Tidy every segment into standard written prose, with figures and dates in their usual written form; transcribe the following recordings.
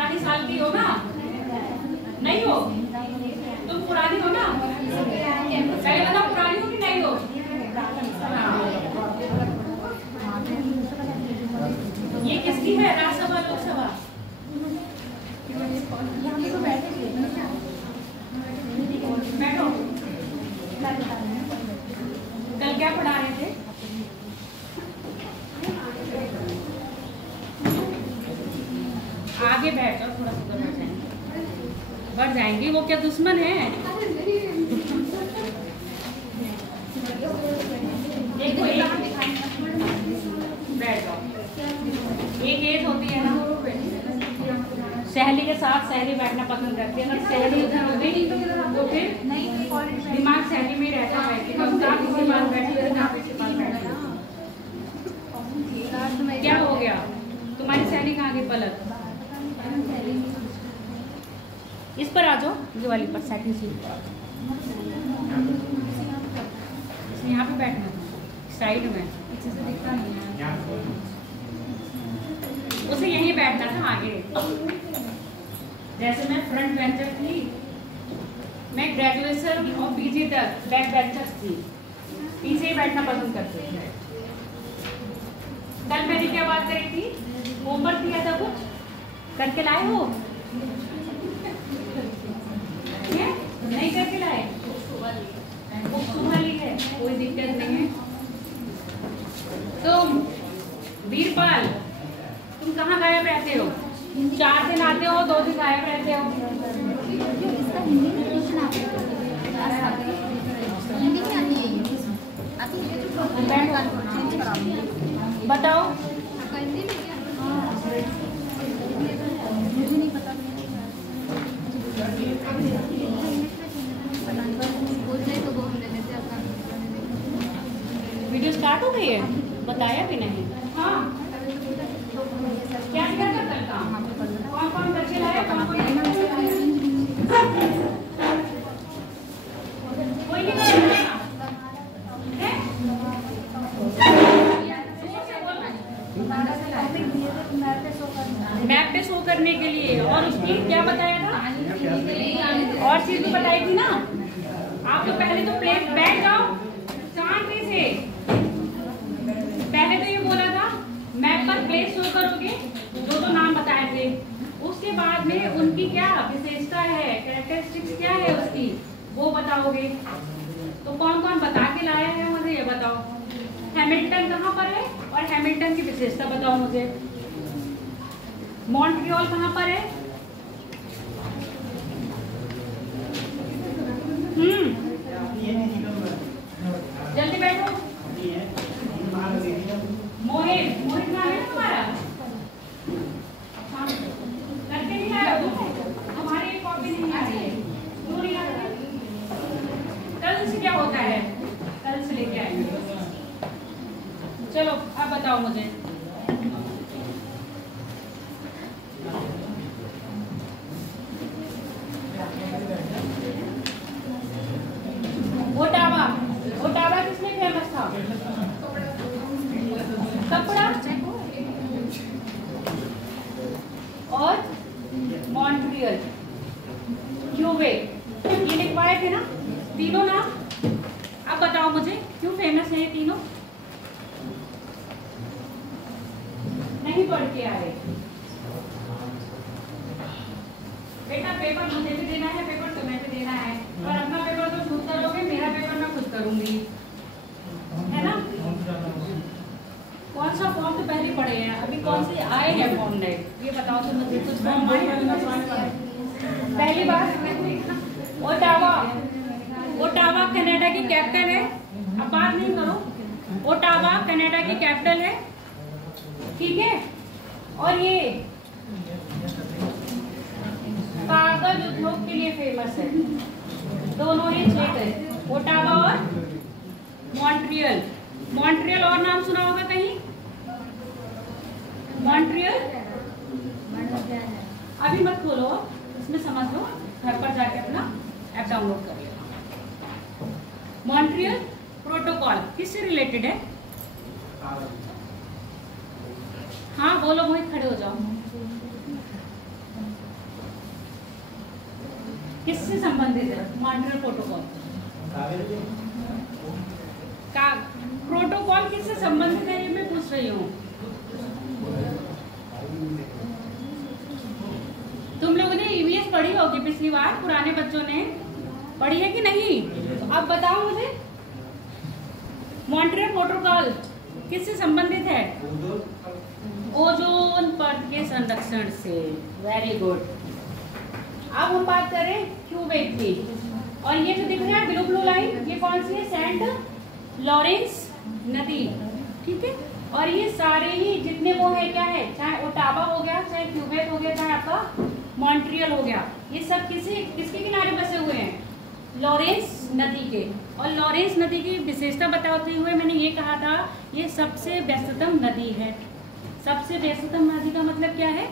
40 साल की हो ना? नहीं हो? तुम पुरानी हो ना? पहले बताओ पुरानी हो कि नहीं हो? ये किसकी है? राज्यसभा लोकसभा? बैठो। कल क्या पढ़ा रहे थे? आगे बैठ जाओ, थोड़ा सा बढ़ जाएंगे। वो क्या दुश्मन है? देखो बैठ जाओ। एक एज होती है ना, सहेली के साथ सहेली बैठना पसंद करती है। अगर सहेली उधर हो गई तो फिर दिमाग सहेली में रहता है कि हम कहाँ किसी पास बैठे, कहाँ किसी पास बैठे। क्या हो गया? तुम्हारी सहेली कहाँ गई? पलक, इस पर आ जाओ, ये वाली पर, सेकंड सीट पर। यहाँ पे बैठना, साइड में, उसे यहीं बैठना था आगे। जैसे मैं फ्रंट बेंचर थी, मैं ग्रेजुएशन और पीजी तक बैक बेंचर थी, पीछे ही बैठना पसंद करती थी। कल मैंने क्या बात करी थी? होमवर्क दिया था, कुछ करके लाए हो? नहीं करके लाए? सुबह ली है, कोई दिक्कत नहीं है। तुम वीरपाल, तुम कहाँ गायब रहते हो? 4 दिन आते हो, 2 दिन गायब रहते हो। बताओ। वीडियो स्टार्ट हो गई है? बताया भी नहीं। हाँ, क्या क्या था कल का? कौन कौन बच्चे लाए? कौन कौन कोई नहीं लाया? मैप पे शो करने के लिए। और उसकी क्या बताया था? और चीज भी बताई थी ना। आप तो पहले तो प्लेस बैठ जाओ शांति से। पहले तो ये बोला था मैप पर प्लेस शो करोगे, जो नाम बताए थे। उसके बाद में उनकी क्या विशेषता है, कैरेक्टरिस्टिक्स क्या है उसकी, वो बताओगे। तो कौन कौन बता के लाया है मुझे ये बताओ। हैमिल्टन कहाँ पर है और हैमिल्टन की विशेषता बताओ मुझे। मॉन्ट्रियल कहाँ पर है? जल्दी बैठो। मोहित, मोहित नाम है तुम्हारा? करके नहीं आए हो? तुम्हारी कॉपी नहीं आ रही है, क्यों नहीं आ रही? कल से क्या होता है? कल से लेके आएंगे। चलो अब बताओ मुझे। ओटावा, ओटावा किसने फेमस था? कपड़ा और मॉन्ट्रियल, क्यूबेक, ये लिखवाए थे ना तीनों नाम। अब बताओ मुझे क्यों फेमस है ये तीनों? नहीं पढ़ के आए बेटा। पेपर मुझे भी देना है, पेपर तुम्हें भी देना है। और अपना पेपर तो खुद करोगे, मेरा पेपर मैं खुद करूंगी, है ना? कौन सा फॉर्म तो पहले पढ़े हैं, अभी कौन से आए हैं फॉर्म नए? ये बताओ तो मुझे। कुछ फॉर्म आए पहली बार? ओटावा, ओटावा कनाडा की कैपिटल है। अब बात नहीं करो। ओटावा कनाडा की कैपिटल है, ठीक है? और ये कागज उद्योग के लिए फेमस है। दोनों ही क्षेत्र, ओटावा और मॉन्ट्रियल। मॉन्ट्रियल और नाम सुना होगा कहीं? मॉन्ट्रियल अभी मत खोलो, इसमें समझ लो, घर पर जाके अपना ऐप डाउनलोड कर लेना। मॉन्ट्रियल प्रोटोकॉल किससे रिलेटेड है? हाँ बोलो मोहित, खड़े हो जाओ। किससे संबंधित है? मॉन्ट्रियल प्रोटोकॉल का प्रोटोकॉल किससे संबंधित है, ये मैं पूछ रही हूँ। तुम लोगों ने ईवीएस पढ़ी होगी पिछली बार, पुराने बच्चों ने पढ़ी है कि नहीं? तो अब बताओ मुझे, मॉन्ट्रियल प्रोटोकॉल किससे संबंधित है? ओजोन परत के संरक्षण से। Very good. अब हम बात करें क्यूबेक की, और ये जो दिख रहा है ब्लू ब्लू लाइन, ये कौन सी है? सेंट लॉरेंस नदी, ठीक है। और ये सारे ही जितने वो है क्या है, चाहे ओटावा हो गया, चाहे क्यूबेक हो गया, चाहे आपका मॉन्ट्रियल हो गया, ये सब किसके किनारे बसे हुए हैं? लॉरेंस नदी के। और लॉरेंस नदी की विशेषता बताते हुए मैंने ये कहा था, ये सबसे व्यस्ततम नदी है। सबसे व्यस्ततम नदी का मतलब क्या है?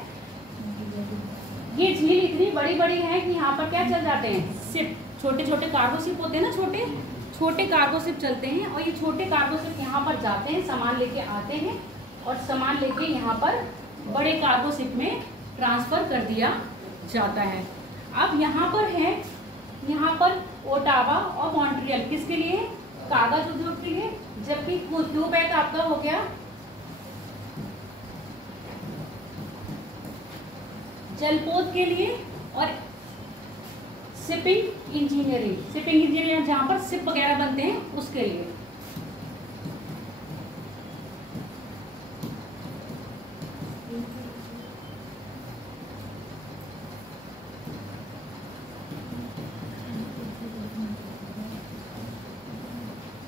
ये झील इतनी बड़ी बड़ी है कि यहाँ पर क्या चल जाते हैं? शिप, छोटे छोटे कार्गो शिप होते हैं ना, छोटे छोटे कार्गो शिप चलते हैं, और ये छोटे कार्गो शिप यहाँ पर जाते हैं, सामान लेके आते हैं, और सामान लेके यहाँ पर बड़े कार्गो शिप में ट्रांसफर कर दिया जाता है। अब यहाँ पर है, यहाँ पर ओटावा और मॉन्ट्रियल किसके लिए? कागज उद्योग के लिए, जबकि क्यूबेक आपका हो गया जलपोत के लिए, और शिपिंग इंजीनियरिंग जहाँ पर शिप वगैरह बनते हैं उसके लिए।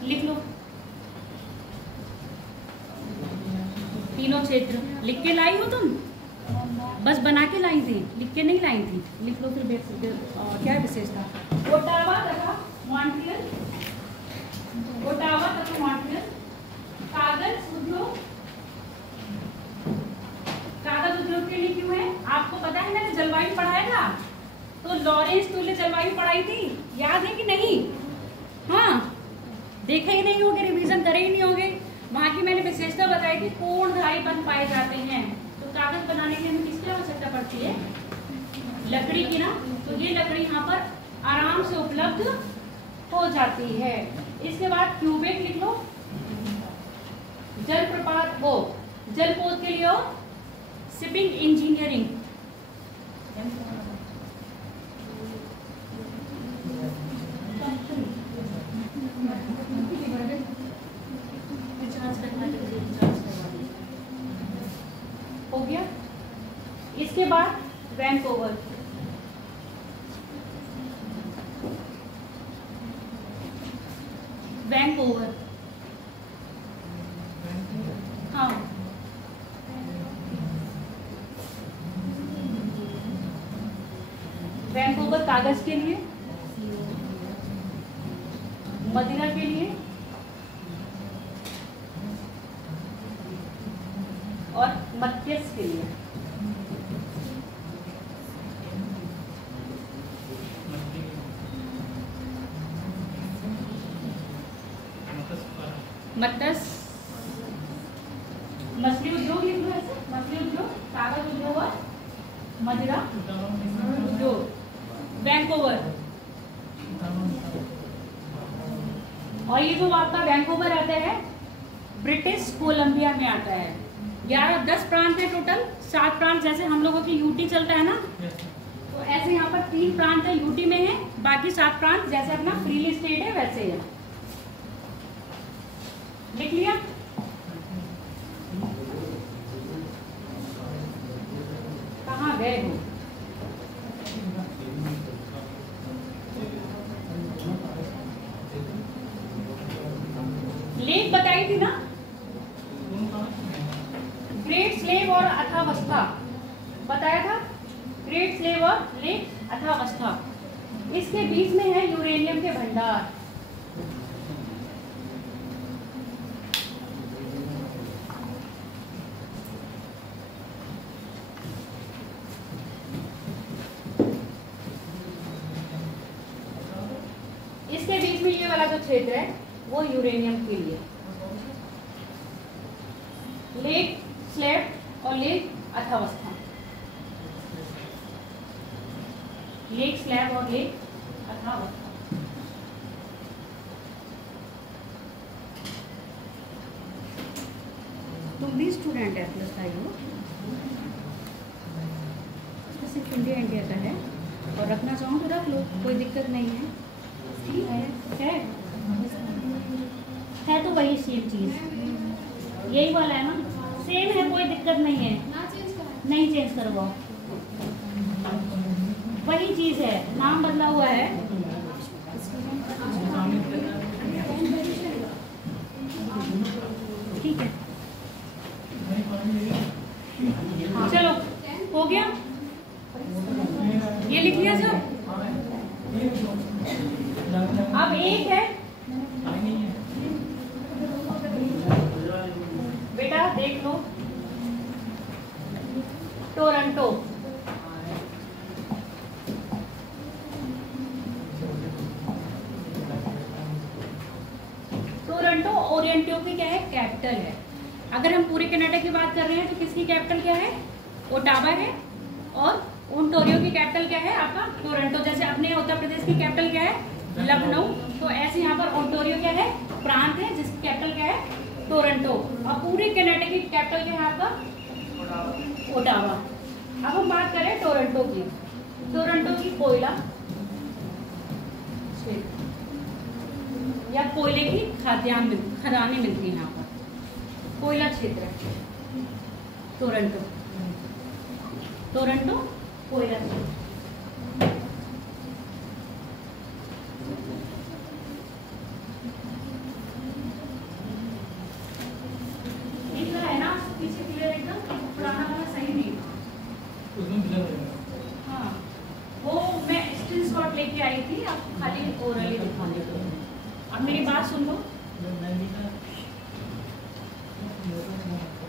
लिख लो तीनों क्षेत्र। लिख के लाई हो तुम? बस बना के लाई थी, लिख के नहीं लाई थी। लिख लो फिर क्या है विशेषता? ओटावा तथा मॉन्ट्रियल, ओटावा तथा मॉन्ट्रियल कागज उद्योग, कागज उद्योग के लिए क्यों है? आपको पता है ना, जलवायु पढ़ाएगा तो लॉरेंस तुल्य जलवायु पढ़ाई थी, याद है कि नहीं? हाँ, देखे ही नहीं होगे, रिवीजन करे ही नहीं होगे। वहां की मैंने विशेषता बताई थी, कोणधारीपन पाए जाते हैं। तो कागज बनाने के लिए हमें किसकी आवश्यकता पड़ती है? लकड़ी की ना। तो ये लकड़ी यहाँ पर आराम से उपलब्ध हो जाती है। इसके बाद क्यूबेक लिख लो, जलप्रपात हो, जलपोत के लिए हो शिपिंग इंजीनियरिंग, हो गया। इसके बाद वैंकूवर, वैंकूवर, हाँ, वैंकूवर कागज के लिए, मदिरा के लिए और मध्यस्थ के लिए। मछली उद्योग लिख लो ऐसे, मछली उद्योग, कागज उद्योग और मदिरा उद्योग, वैंकूवर। और ये जो आपका वैंकूवर आता है ब्रिटिश कोलंबिया में आता है। 10 प्रांत है टोटल, 7 प्रांत जैसे हम लोगों की यूटी चलता है ना, तो ऐसे यहाँ पर 3 प्रांत है यूटी में है, बाकी 7 प्रांत जैसे अपना फ्रीली स्टेट है वैसे है। लिख लिया? कहाँ गए हो? लेख बताई थी ना, ग्रेट स्लेव और अथावस्था बताया था। ग्रेट स्लेव और लेक अथावस्था, इसके बीच में है यूरेनियम के भंडार। इसके बीच में ये वाला जो क्षेत्र है वो यूरेनियम के लिए, लेक स्लेव और लेक अथावस्था। लेक स्लैब और लेक अथावस्था। तुम भी स्टूडेंट है प्लस 5 हो, सिर्फ इंडिया का है और रखना चाहूँ तो रख लो, कोई दिक्कत नहीं है। ठीक है तो वही सेम चीज़ यही वाला है ना, सेम है, कोई दिक्कत नहीं है, नहीं चेंज करवाओ, वही चीज़ है, नाम बदला हुआ है। ठीक है चलो हो गया, ये लिख लिया सर। अब एक है बेटा, देख लो, टोरंटो। टोरंटो ओरिएंटो की क्या है, कैपिटल है। अगर हम पूरे कनाडा की बात कर रहे हैं तो किसकी कैपिटल क्या है, ओटावा है, और ओंटारियो की कैपिटल क्या है आपका, टोरंटो। जैसे अपने उत्तर प्रदेश की कैपिटल क्या है, लखनऊ, तो ऐसे यहाँ पर ओंटारियो क्या है, प्रांत है जिसकी कैपिटल क्या है, टोरंटो। और पूरे कनाडा की कैपिटल क्या है आपका, ओटावा। अब हम बात करें टोरंटो की, टोरंटो की कोयला या कोयले की खदानें मिलती हैं यहाँ पर, कोयला क्षेत्र टोरंटो, टोरंटो कोयला क्षेत्र। दिख रहा है ना पीछे क्लियर एकदम, पुराना वाला सही नहीं। हाँ वो मैं स्क्रीनशॉट लेके आई थी, अब खाली ओरली दिखाने को। अब मेरी बात सुन लो,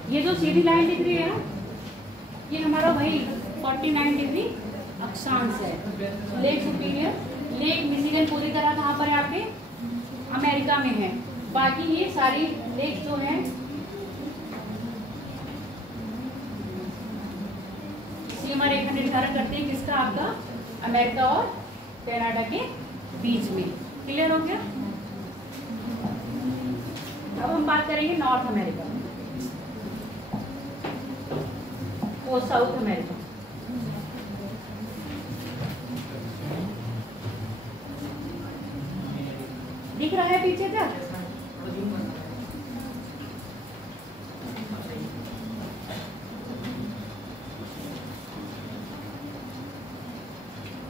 ये जो सीधी लाइन दिख रही है ना, ये हमारा वही 49 डिग्री अक्षांश है। लेक सुपीरियर, लेक मिशिगन पूरी तरह कहाँ पर है आपके, अमेरिका में है। बाकी ये सारी लेक जो है सीमा रेखा निर्धारण करते हैं किसका, आपका अमेरिका और कनाडा के बीच में। क्लियर हो गया। अब हम बात करेंगे नॉर्थ अमेरिका और साउथ अमेरिका। दिख रहा है पीछे तक,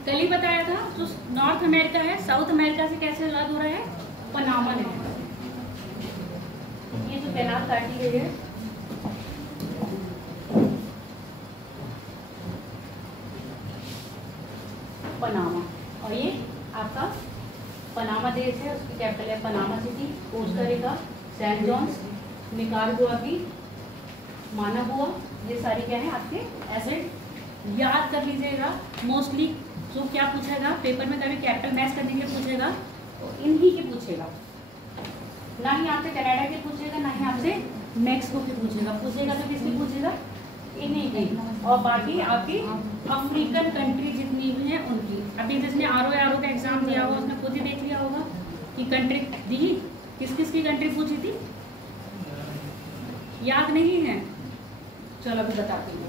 कल ही बताया था। जो नॉर्थ अमेरिका है साउथ अमेरिका से कैसे अलग हो रहा है, पनामा है, ये जो तैनात काटी गई है, पनामा, और ये आपका पनामा देश है, उसकी कैपिटल है Panama City. Costa Rica, San जॉन्स, निकारागुआ की मानागुआ, ये सारी क्या है आपके एसिड। याद कर लीजिएगा, मोस्टली जो क्या पूछेगा पेपर में, कभी कैपिटल मैच करने के लिए पूछेगा तो इन्हीं के पूछेगा, ना ही आपसे कनाडा के पूछेगा, ना ही आपसे मैक्सिको के पूछेगा। पूछेगा तो किसकी पूछेगा, इन्हीं की। और बाकी आपकी अफ्रीकन कंट्री जितनी भी हैं उनकी। अभी जिसने आर का एग्जाम दिया होगा उसने खुद ही देख लिया होगा कि कंट्री दी किस किस की कंट्री पूछी थी, याद नहीं है। चलो अभी बताती हूँ।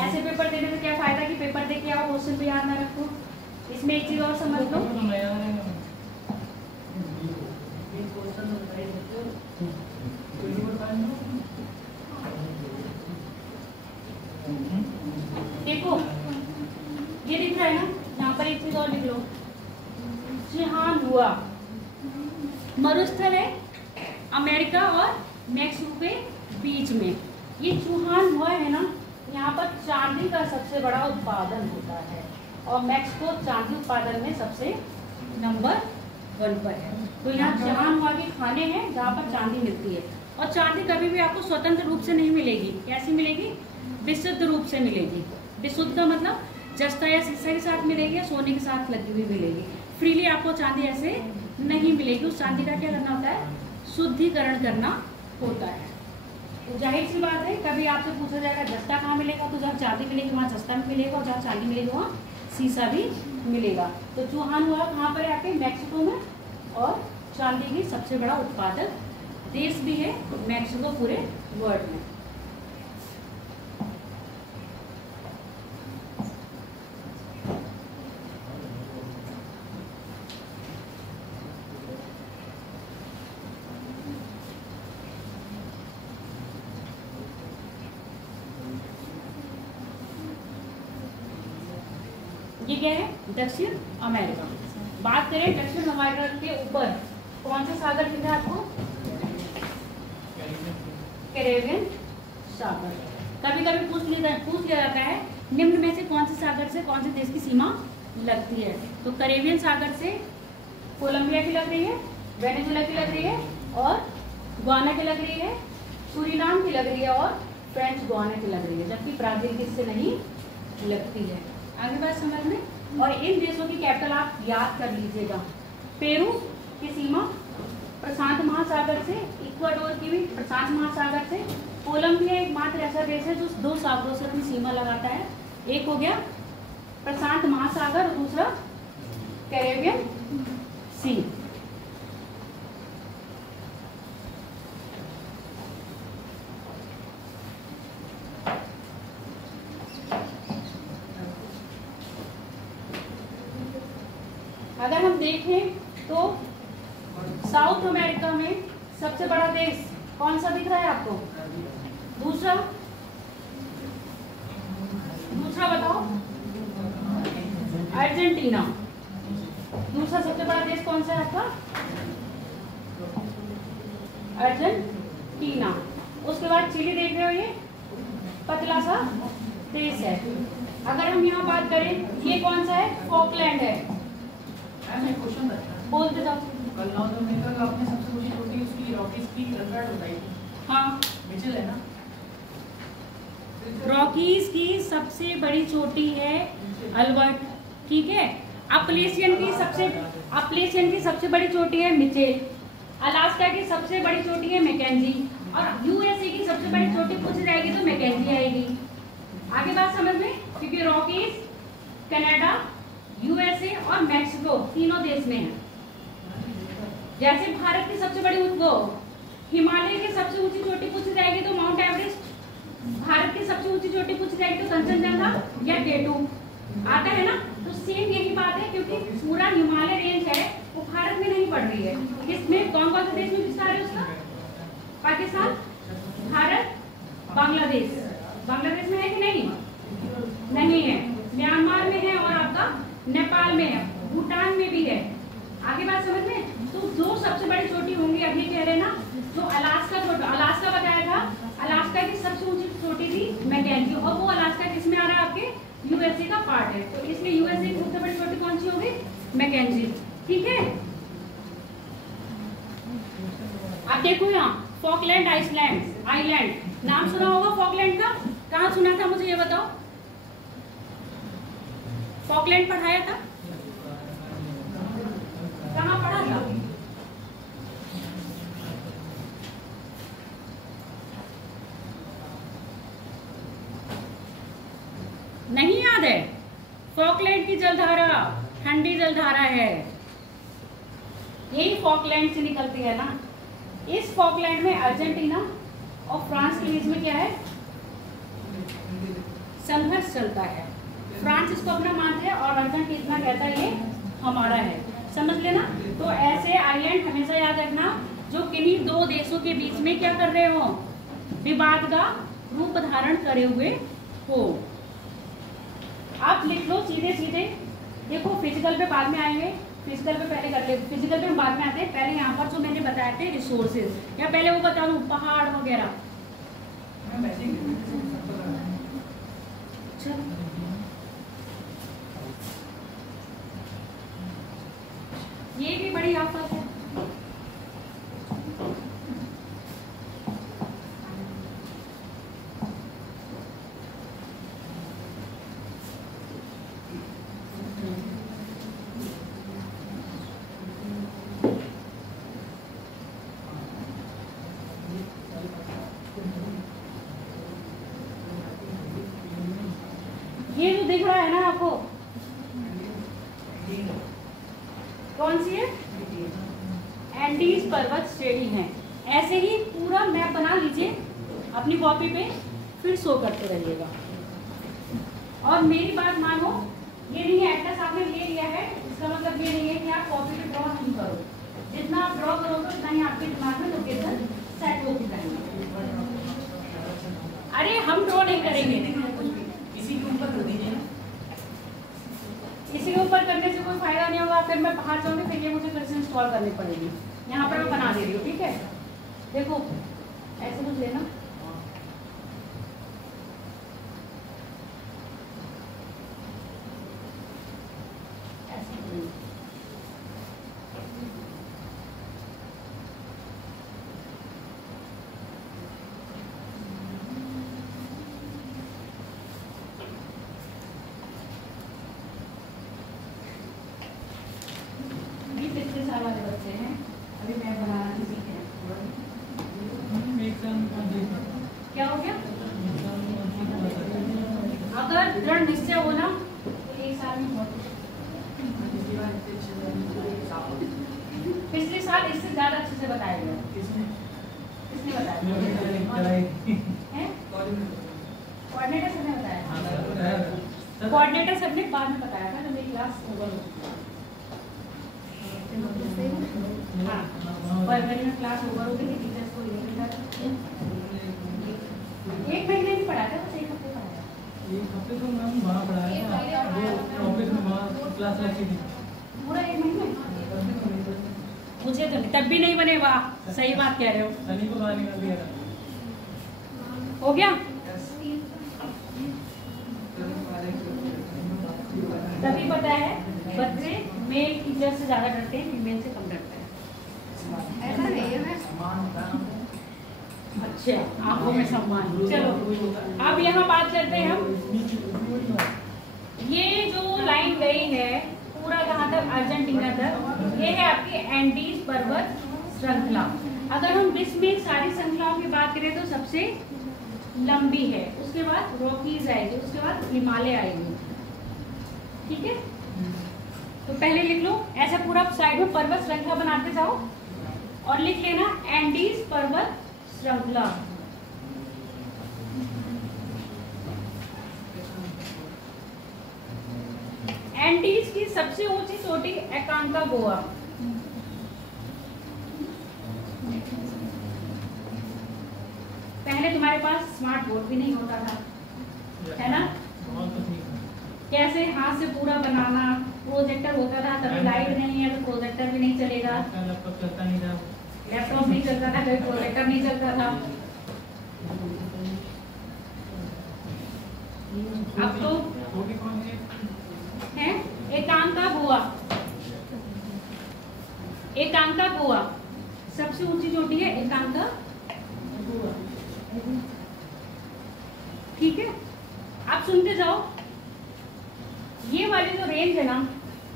ऐसे पेपर देने से क्या फायदा कि पेपर दे के आओ, क्वेश्चन भी याद ना रखो। इसमें एक चीज और समझ लो, देखो ये दिख रहा है ना, यहाँ पर एक चीज और लिख लो, चिहानुआ मरुस्थल है अमेरिका और मैक्सिको के बीच में। ये चुहानुआ है ना, यहाँ पर चांदी का सबसे बड़ा उत्पादन होता है और मैक्सिको चांदी उत्पादन में सबसे नंबर 1 पर है। तो यहाँ चुहानुआ के खाने हैं जहाँ पर चांदी मिलती है। और चांदी कभी भी आपको स्वतंत्र रूप से नहीं मिलेगी, कैसी मिलेगी, विशुद्ध रूप से मिलेगी। विशुद्ध का मतलब जस्ता या शीशा के साथ मिलेगी या सोने के साथ लगी हुई मिलेगी। फ्रीली आपको चांदी ऐसे नहीं मिलेगी। उस चांदी का क्या करना होता है, शुद्धिकरण करना होता है। तो जाहिर सी बात है, कभी आपसे पूछा जाएगा जस्ता कहाँ मिलेगा, तो जहाँ चांदी मिलेगी वहाँ जस्ता भी मिलेगा, और जहाँ चांदी मिलेगी वहाँ सीसा भी मिलेगा। तो चूहान हुआ कहाँ पर आके, मैक्सिको में, और चांदी की सबसे बड़ा उत्पादक देश भी है मैक्सिको पूरे वर्ल्ड में। ये क्या है, दक्षिण अमेरिका। बात करें दक्षिण अमेरिका के ऊपर कौन सा सागर दिख रहा है आपको, कैरेबियन सागर। कभी कभी पूछ लिया जाता है निम्न में से कौन से सागर से कौन से देश की सीमा लगती है। तो कैरेबियन सागर से कोलंबिया की लग रही है, वेनेजुएला की लग रही है, और गुयाना की लग रही है, सूरीनाम की लग रही है, और फ्रेंच गुयाना की लग रही है, जबकि ब्राजील किससे नहीं लगती है। आगे बात समझ में। और इन देशों की कैपिटल आप याद कर लीजिएगा। पेरू की सीमा प्रशांत महासागर से, इक्वाडोर की भी प्रशांत महासागर से। कोलंबिया एकमात्र ऐसा देश है जो 2 सागरों से अपनी सीमा लगाता है। एक हो गया प्रशांत महासागर और दूसरा कैरेबियन सी। अगर हम देखें तो साउथ अमेरिका में सबसे बड़ा देश कौन सा दिख रहा है आपको, दूसरा बताओ, अर्जेंटीना। दूसरा सबसे बड़ा देश कौन सा है आपका, अर्जेंटीना। उसके बाद चिली देख रहे हो, ये पतला सा देश है। अगर हम यहाँ बात करें, ये कौन सा है, फॉकलैंड है। बोलते जाओ। आपने सबसे ऊंची चोटी उसकी रॉकीज की अल्बर्ट बताई थी। हाँ, मिचेल है ना। रॉकीज की सबसे बड़ी चोटी है अल्बर्ट, ठीक है। अपलेशियन की सबसे बड़ी चोटी है मिचेल। अलास्का की सबसे बड़ी चोटी है मैकेंजी। और यूएसए की सबसे बड़ी चोटी पूछ जाएगी तो मैकेंजी आएगी। आगे बात समझ में, क्योंकि रॉकीज कनाडा, यूएसए और मैक्सिको तीनों देश में है। जैसे भारत की सबसे बड़ी हिमालय की सबसे ऊंची चोटी पूछी जाएगी तो माउंट एवरेस्ट, भारत की सबसे ऊंची चोटी पूछी जाएगी तो कंचनजंगा या केटू आता है ना। तो सेम यही बात है, क्योंकि पूरा हिमालय रेंज है वो भारत में नहीं पड़ रही है। किसमें, कौन कौन से देश में विस्तार है उसका, पाकिस्तान, भारत, बांग्लादेश। बांग्लादेश में है कि नहीं है, म्यांमार में है, और आपका नेपाल में है, भूटान में भी है। आगे बात समझ में। तो जो सबसे बड़ी चोटी होंगी, अभी कह रहे ना, जो अलास्का बताया था, अलास्का की सबसे ऊंची चोटी थी मैकेंजी, और वो अलास्का किसमें आ रहा है, आपके यूएसए का पार्ट है। तो इसलिए यूएसए की सबसे बड़ी चोटी कौन सी होगी, मैकेंजी, ठीक है। अब देखो यहाँ फॉकलैंड आइलैंड, नाम सुना होगा फॉकलैंड का, कहाँ सुना था मुझे ये बताओ। फॉकलैंड पढ़ाया था, कहाँ पढ़ा था, नहीं याद है। फॉकलैंड की जलधारा ठंडी जलधारा है, यही फॉकलैंड से निकलती है ना। इस फॉकलैंड में अर्जेंटीना और फ्रांस के बीच में क्या है, संघर्ष चलता है। फ्रांस इसको अपना मानते हैं और अर्जेंटीना कहता है ये हमारा है, समझ लेना। तो ऐसे आइलैंड हमेशा याद रखना जो किन्हीं 2 देशों के बीच में क्या कर रहे हो, विवाद का रूप धारण करे हुए हो। आप लिख लो सीधे सीधे। देखो फिजिकल पे बाद में आएंगे, फिजिकल पे पहले कर ले, फिजिकल पे हम बाद में आते हैं। पहले यहाँ पर जो मैंने बताए थे रिसोर्सेज, या पहले वो बता दूं पहाड़ वगैरह। ये भी बड़ी आफत है। ये जो दिख रहा है ना आपको, कौन सी है? एंडीज पर्वत श्रेणी है। ऐसे ही पूरा मैप बना लीजिए अपनी कॉपी पे, फिर शो करते रहिएगा। और मेरी बात मानो, ये नहीं है एटलस आपने ले लिया है, इसका मतलब ये नहीं है कि आप कॉपी पे ड्रॉ नहीं करो। जितना आप ड्रॉ करोगे उतना ही आपके दिमाग में लोकेशन सेट होती जाएगी। अरे हम ड्रॉ नहीं करेंगे, इसी के ऊपर कर दीजिए ना। इसी के ऊपर करने से कोई फायदा नहीं होगा, फिर मैं बाहर जाऊंगी, फिर ये मुझे फिर से इंस्टॉल करनी पड़ेगी। यहाँ पर मैं बना दे रही हूँ, ठीक है? देखो ऐसे कुछ लेना, पिछले साल वाले बच्चे हैं, अभी मैं बनाना नहीं सीखे। क्या हो गया? अगर दृढ़ निश्चय हो ना तो एक साल में बहुत। पिछले साल इससे ज्यादा अच्छे से बताया गया। किसने बताया? कोऑर्डिनेटर सर ने बताया। कोऑर्डिनेटर सर ने बाद में बताया था जब मेरी क्लास ओवर हो चुकी। हाँ, फरवरी में क्लास ओवर हो गई थी, टीचर्स को ये मिला था। 1 महीने नहीं पढ़ाया था, बस 1 हफ्ते पढ़ाया। 1 हफ्ते तो मैम वहाँ पढ़ाया था, वो ऑफिस में वहाँ क्लास रखी थी। पूरा 1 महीने मुझे तो तब भी नहीं बने। वाह, सही बात कह रहे हो। शनि को बाहर निकाल दिया था। हो गया? तभी पता है बच्चे मेल टीचर से ज्यादा डरते हैं, फीमेल से कम डरते हैं। ऐसा नहीं है मैं अच्छा, आंखों में सम्मान। चलो अब यहाँ बात करते हैं हम। ये जो लाइन गई है पूरा कहाँ तक? अर्जेंटीना तक। ये है आपकी एंडीज पर्वत श्रृंखला। अगर हम विश्व में सारी श्रृंखलाओं की बात करें तो सबसे लंबी है, उसके बाद रॉकीज आएगी, उसके बाद हिमालय आएगी। ठीक है, तो पहले लिख लो ऐसा पूरा साइड में पर्वत श्रृंखला बनाते जाओ और लिख लेना एंडीज पर्वत श्रृंखला। एंडीज की सबसे ऊंची चोटी एकांकागुआ। पहले तुम्हारे पास स्मार्ट बोर्ड भी नहीं होता था, है ना? कैसे हाथ से पूरा बनाना, प्रोजेक्टर होता था, तभी लाइट नहीं है तो प्रोजेक्टर भी नहीं चलेगा, लैपटॉप चलता नहीं था, लैपटॉप नहीं चलता था, कभी प्रोजेक्टर नहीं चलता था। अब तो है एकांकागुआ। एकांकागुआ सबसे ऊंची चोटी है, एकांकागुआ। ठीक है, आप सुनते जाओ। ये वाली जो रेंज है ना,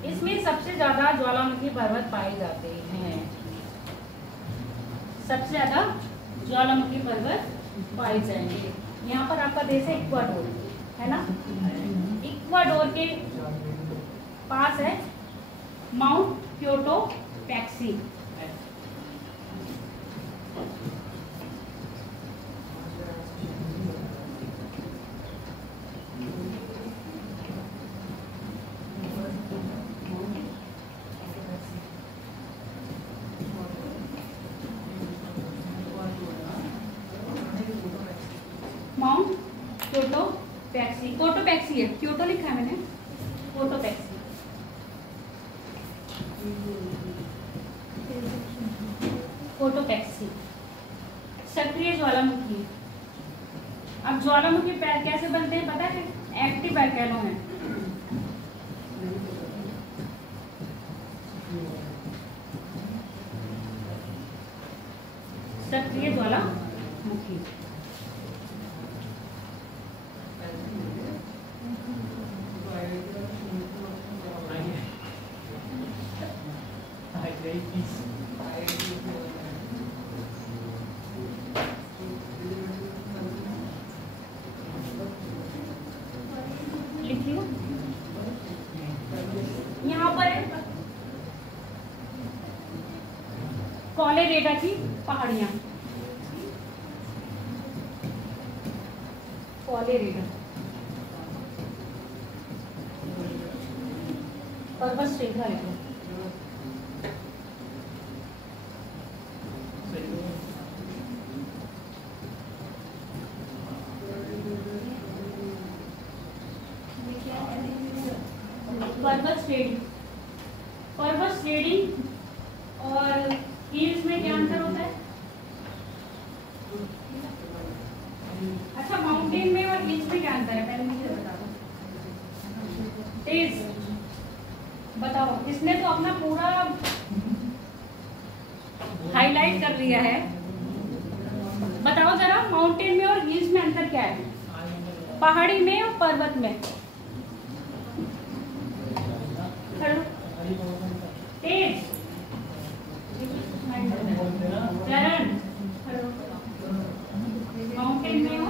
इसमें सबसे ज्यादा ज्वालामुखी पर्वत पाए जाते हैं। सबसे ज्यादा ज्वालामुखी पर्वत पाए जाएंगे। यहाँ पर आपका देश है इक्वाडोर, है ना? इक्वाडोर के पास है माउंट क्योटोपैक्सी। माउंट क्योटोपैक्सी, कोटोपैक्सी है, क्योटो लिखा है मैंने, कोटोपैक्सी। कोटोपैक्सी सक्रिय ज्वालामुखी। अब ज्वालामुखी कैसे बनते हैं पता है? एक्टिव वैकेनो है। सक्रिय ज्वालामुखी। लिख लियो। यहाँ पर कोलेरेडा की पहाड़ियाँ, कोलेरेडा पर्वत श्रृंखला लिखो। पर्वत श्रेणी, पर्वत श्रेणी और हिल्स में क्या अंतर होता है? अच्छा, माउंटेन में और हिल्स में क्या अंतर है पहले मुझे बता दो। तेज बताओ, इसने तो अपना पूरा हाईलाइट कर लिया है। बताओ जरा, माउंटेन में और हिल्स में अंतर क्या है? पहाड़ी में और पर्वत में। तेज चरण, माउंटेन में हो,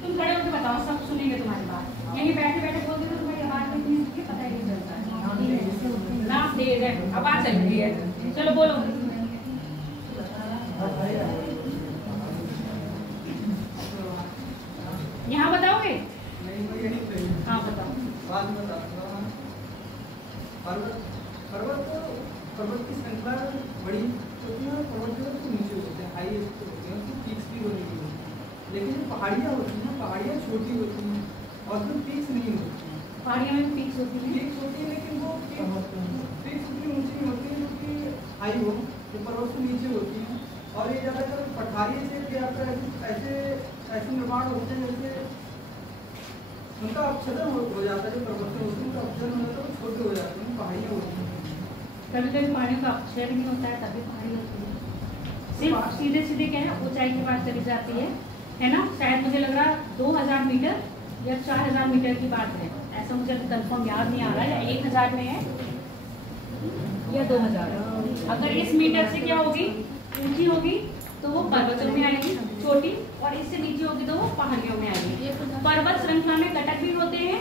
तुम खड़े होकर बताओ, सब सुनेंगे तुम्हारी बात। यहीं बैठे बैठे बोलते तो तुम्हारी आवाज नहीं सुनती, पता ही नहीं चलता ना। तेज है, आवाज चल रही है, चलो बोलो। यहाँ बताओगे? हाँ बताओ। पर्वत की श्रृंखला बड़ी होती है, पर्वत जो है तो नीचे होते हैं, हाई होते हैं, तो पीक्स भी बनी हुई होती है। लेकिन जो पहाड़ियाँ होती हैं, पहाड़ियाँ छोटी होती हैं और फिर पीक्स नहीं होती हैं। पहाड़ियों में पीक्स होती है, पीक्स होती है लेकिन वो पीक्स उतनी ऊँची नहीं होती है जो कि हाई हो, जो पर्वत से नीचे होती हैं। और ये ज़्यादातर पठारी से या फिर ऐसे निर्माण होते हैं जैसे उनका अपक्षरण हो जाता है, जो पर्वत से होते हैं उनका अपक्षरण हो जाता है, वो छोटे हो जाते हैं, पहाड़ियाँ होती हैं। कभी कभी पहाड़ियों का अपक्षय नहीं होता है, तभी पहाड़ी होती है। सिर्फ सीधे सीधे क्या है, ऊंचाई की बात करी जाती है ना। शायद मुझे लग रहा 2000 मीटर या 4000 मीटर की बात है, ऐसा मुझे कंफर्म याद नहीं आ रहा है। 1000 में है या 2000। अगर इस मीटर से क्या होगी, ऊंची होगी तो वो पर्वतों में आएगी छोटी, और इससे नीचे होगी तो वो पहाड़ियों में आएगी। पर्वत श्रृंखला में कटक भी होते हैं,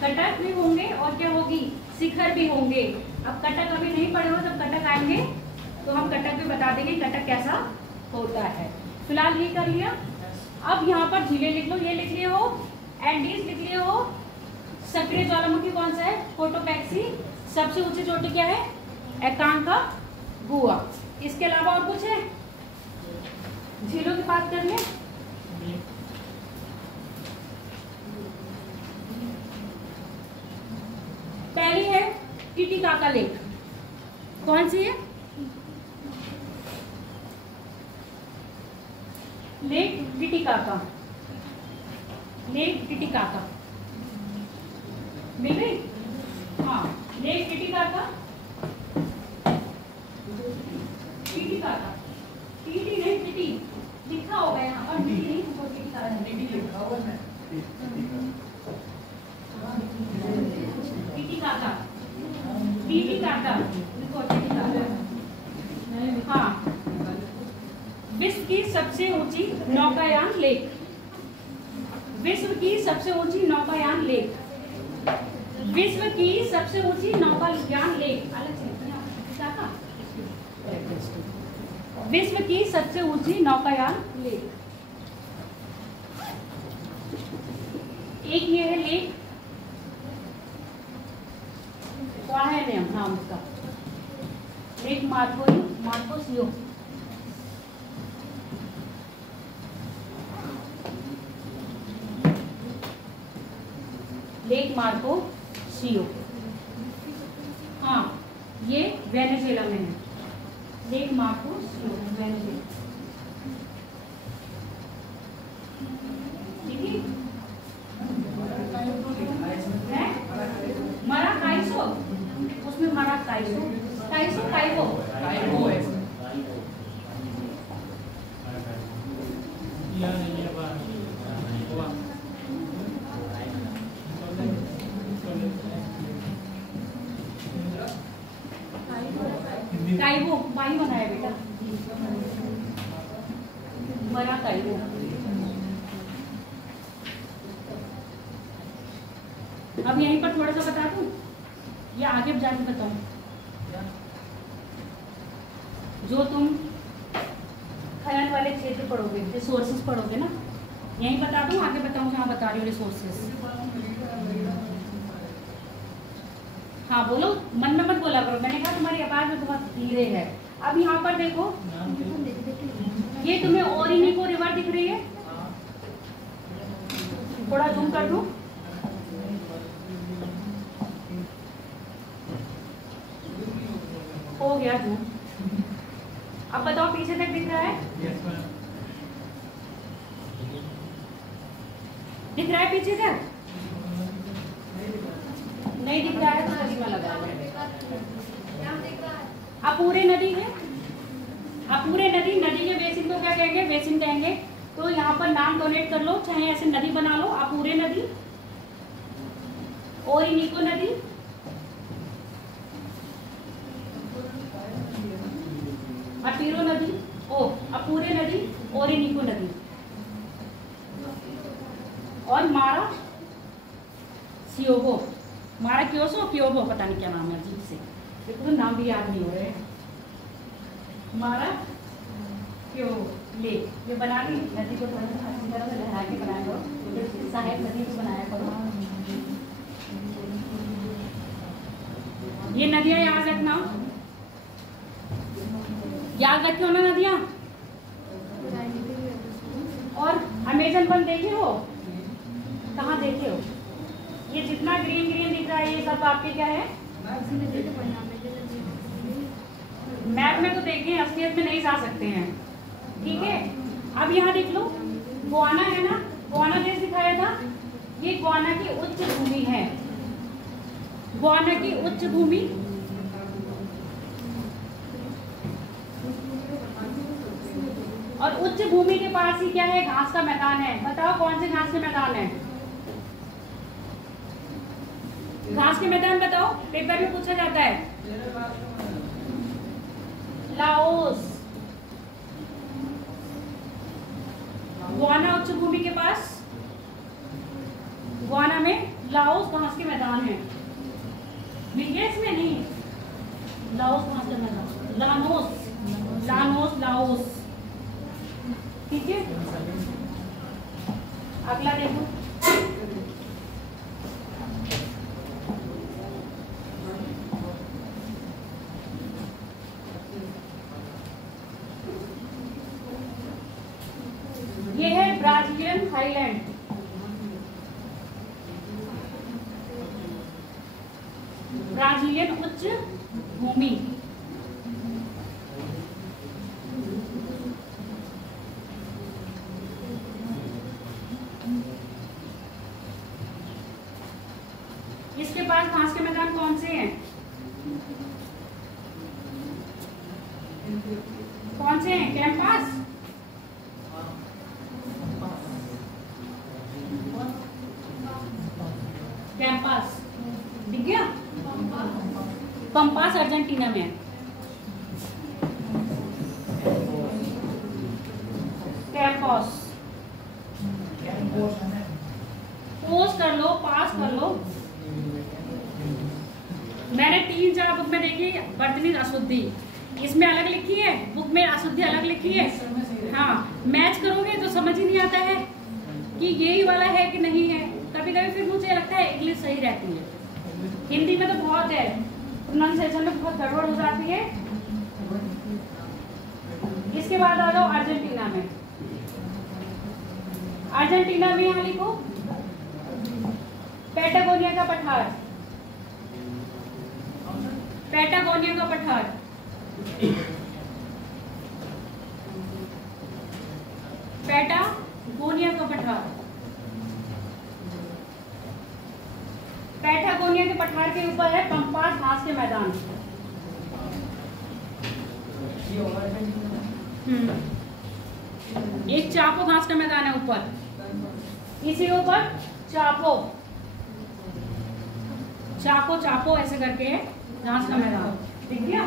कटक भी होंगे और क्या होगी, शिखर भी होंगे। अब कटक अभी नहीं पढ़े हो, जब कटक आएंगे तो हम कटक भी बता देंगे कटक कैसा होता है। फिलहाल ये कर लिया। अब यहाँ पर झीलें लिख लो, ये लिख लिए हो, एंडीज लिख लिए हो। सक्रिय ज्वालामुखी कौन सा है? कोटोपैक्सी। सबसे ऊंची चोटी क्या है? एकांकागुआ। इसके अलावा और कुछ है? झीलों की बात कर ले। पहली है टिटिकाका लेक। कौन सी है? लेक टिटिकाका, लेक टिटिकाका मिल गई? हाँ, लेक टिटिकाका, टिटिकाका, टीटी नहीं टिटी लिखा होगा यहाँ पर, टिटी नहीं, वो टिटिकाका है, टिटी लिखा हुआ है, टिटिकाका, टिटिकाका, देखो टिटिकाका। हाँ, विश्व की सबसे ऊंची नौकायान लेक, विश्व की सबसे ऊंची नौकायान लेक, विश्व की सबसे ऊंची नौकायान लेक, अलग से विश्व की सबसे ऊंची नौकायान लेक। एक ये है लेक, क्या है नेम नाम उसका? लेक मार्कोसियो। लेक मार्कोसियो, हाँ, ये वेनेजुएला में है। लेक मार्कोसियो वेनेजुएला, ठीक है? मराकाइसो, उसमें मराकाइसो, काइसो काइवो, काइवो है। काइवो माई बनाया बेटा, मराकाइवो। अब यहीं पर थोड़ा सा बता दूं या आगे जाके बताऊं? जो तुम खनन वाले क्षेत्र पढ़ोगे, रिसोर्सेज पढ़ोगे ना, यहीं बता दूं आगे बताऊं जहाँ बता रही हूँ रिसोर्सेज। हाँ बोलो, मन में मत बोला करो, मैंने कहा तुम्हारी आवाज में बहुत धीरे है। अब यहाँ पर देखो, ये तुम्हें ओरिनिको रिवर दिख रही है, थोड़ा जूम कर दूं, हो गया जूम। अब बताओ पीछे तक दिख रहा है? दिख रहा है पीछे तक? नहीं दिख रहा है तो चश्मा लगा। अपूरे नदी है, अपूरे नदी, नदी के बेसिन को क्या कहेंगे? बेसिन कहेंगे। तो यहाँ पर नाम डोनेट कर लो, चाहे ऐसे नदी बना लो, अपूरे नदी, ओरिनिको नदी, अपूरे नदी, अपूरे नदी, ओरिनिको नदी, और मारा सियोगो, मारा क्योसो क्योगो, पता नहीं क्या नाम है अजीब से, देखो तो नाम भी याद नहीं हो रहे। मारा क्यों ले, ये बना ली नदी को, थोड़ा सा अच्छी तरह से लहरा के बनाया करो, सहायक नदी को बनाया करो। ये नदियां याद रखना, याद रखे हो ना नदियां। और अमेजन वन देखे हो? कहाँ देखे हो? ये जितना ग्रीन ग्रीन दिख रहा है ये सब आपके क्या है? मैप में तो देखें, असलियत में नहीं जा सकते हैं, ठीक है। अब यहाँ देख लो, गोवाना है ना, गोवाना देश दिखाया था, ये गोवाना की उच्च भूमि है, गोवाना की उच्च भूमि, और उच्च भूमि के पास ही क्या है? घास का मैदान है। बताओ कौन से घास के मैदान है? घास के मैदान बताओ, पेपर में पूछा जाता है। लाओस, गोवाना उच्च भूमि के पास, गोवाना में लाओस घास के मैदान है। विंगेट्स में नहीं, लाओस घास के मैदान, लानोस, लानोस लाओस, ठीक है। अगला देखो, ये है ब्राजीलियन हाईलैंड, ब्राजीलियन उच्च भूमि। इसके पास घास के मैदान कौन से हैं? कौन से हैं? कैंपास, कैंपास दिख गया? पंपास अर्जेंटीना में है। कैंपास, पोस्ट कर लो, पास कर लो। मैंने 3-4 बुक में देखी, वर्तनी अशुद्धि इसमें अलग लिखी है, बुक में अशुद्धि अलग लिखी है। हाँ, मैच करोगे तो समझ ही नहीं आता है कि यही वाला है कि नहीं है। कभी कभी फिर मुझे लगता है इंग्लिश सही रहती है, हिंदी में तो बहुत है, प्रोनाउंसिएशन में बहुत गड़बड़ हो जाती है। इसके बाद आ जाओ अर्जेंटीना में। अर्जेंटीना में यहाँ लिखो पैटागोनिया का पठार, पैटागोनिया का पठार, पैटागोनिया का पठार, पैटागोनिया के पठार के ऊपर है पंपास घास के मैदान। एक चापो घास का मैदान है ऊपर, इसी ऊपर चापो, चापो चापो ऐसे करके है घास का मैदान, ठीक है।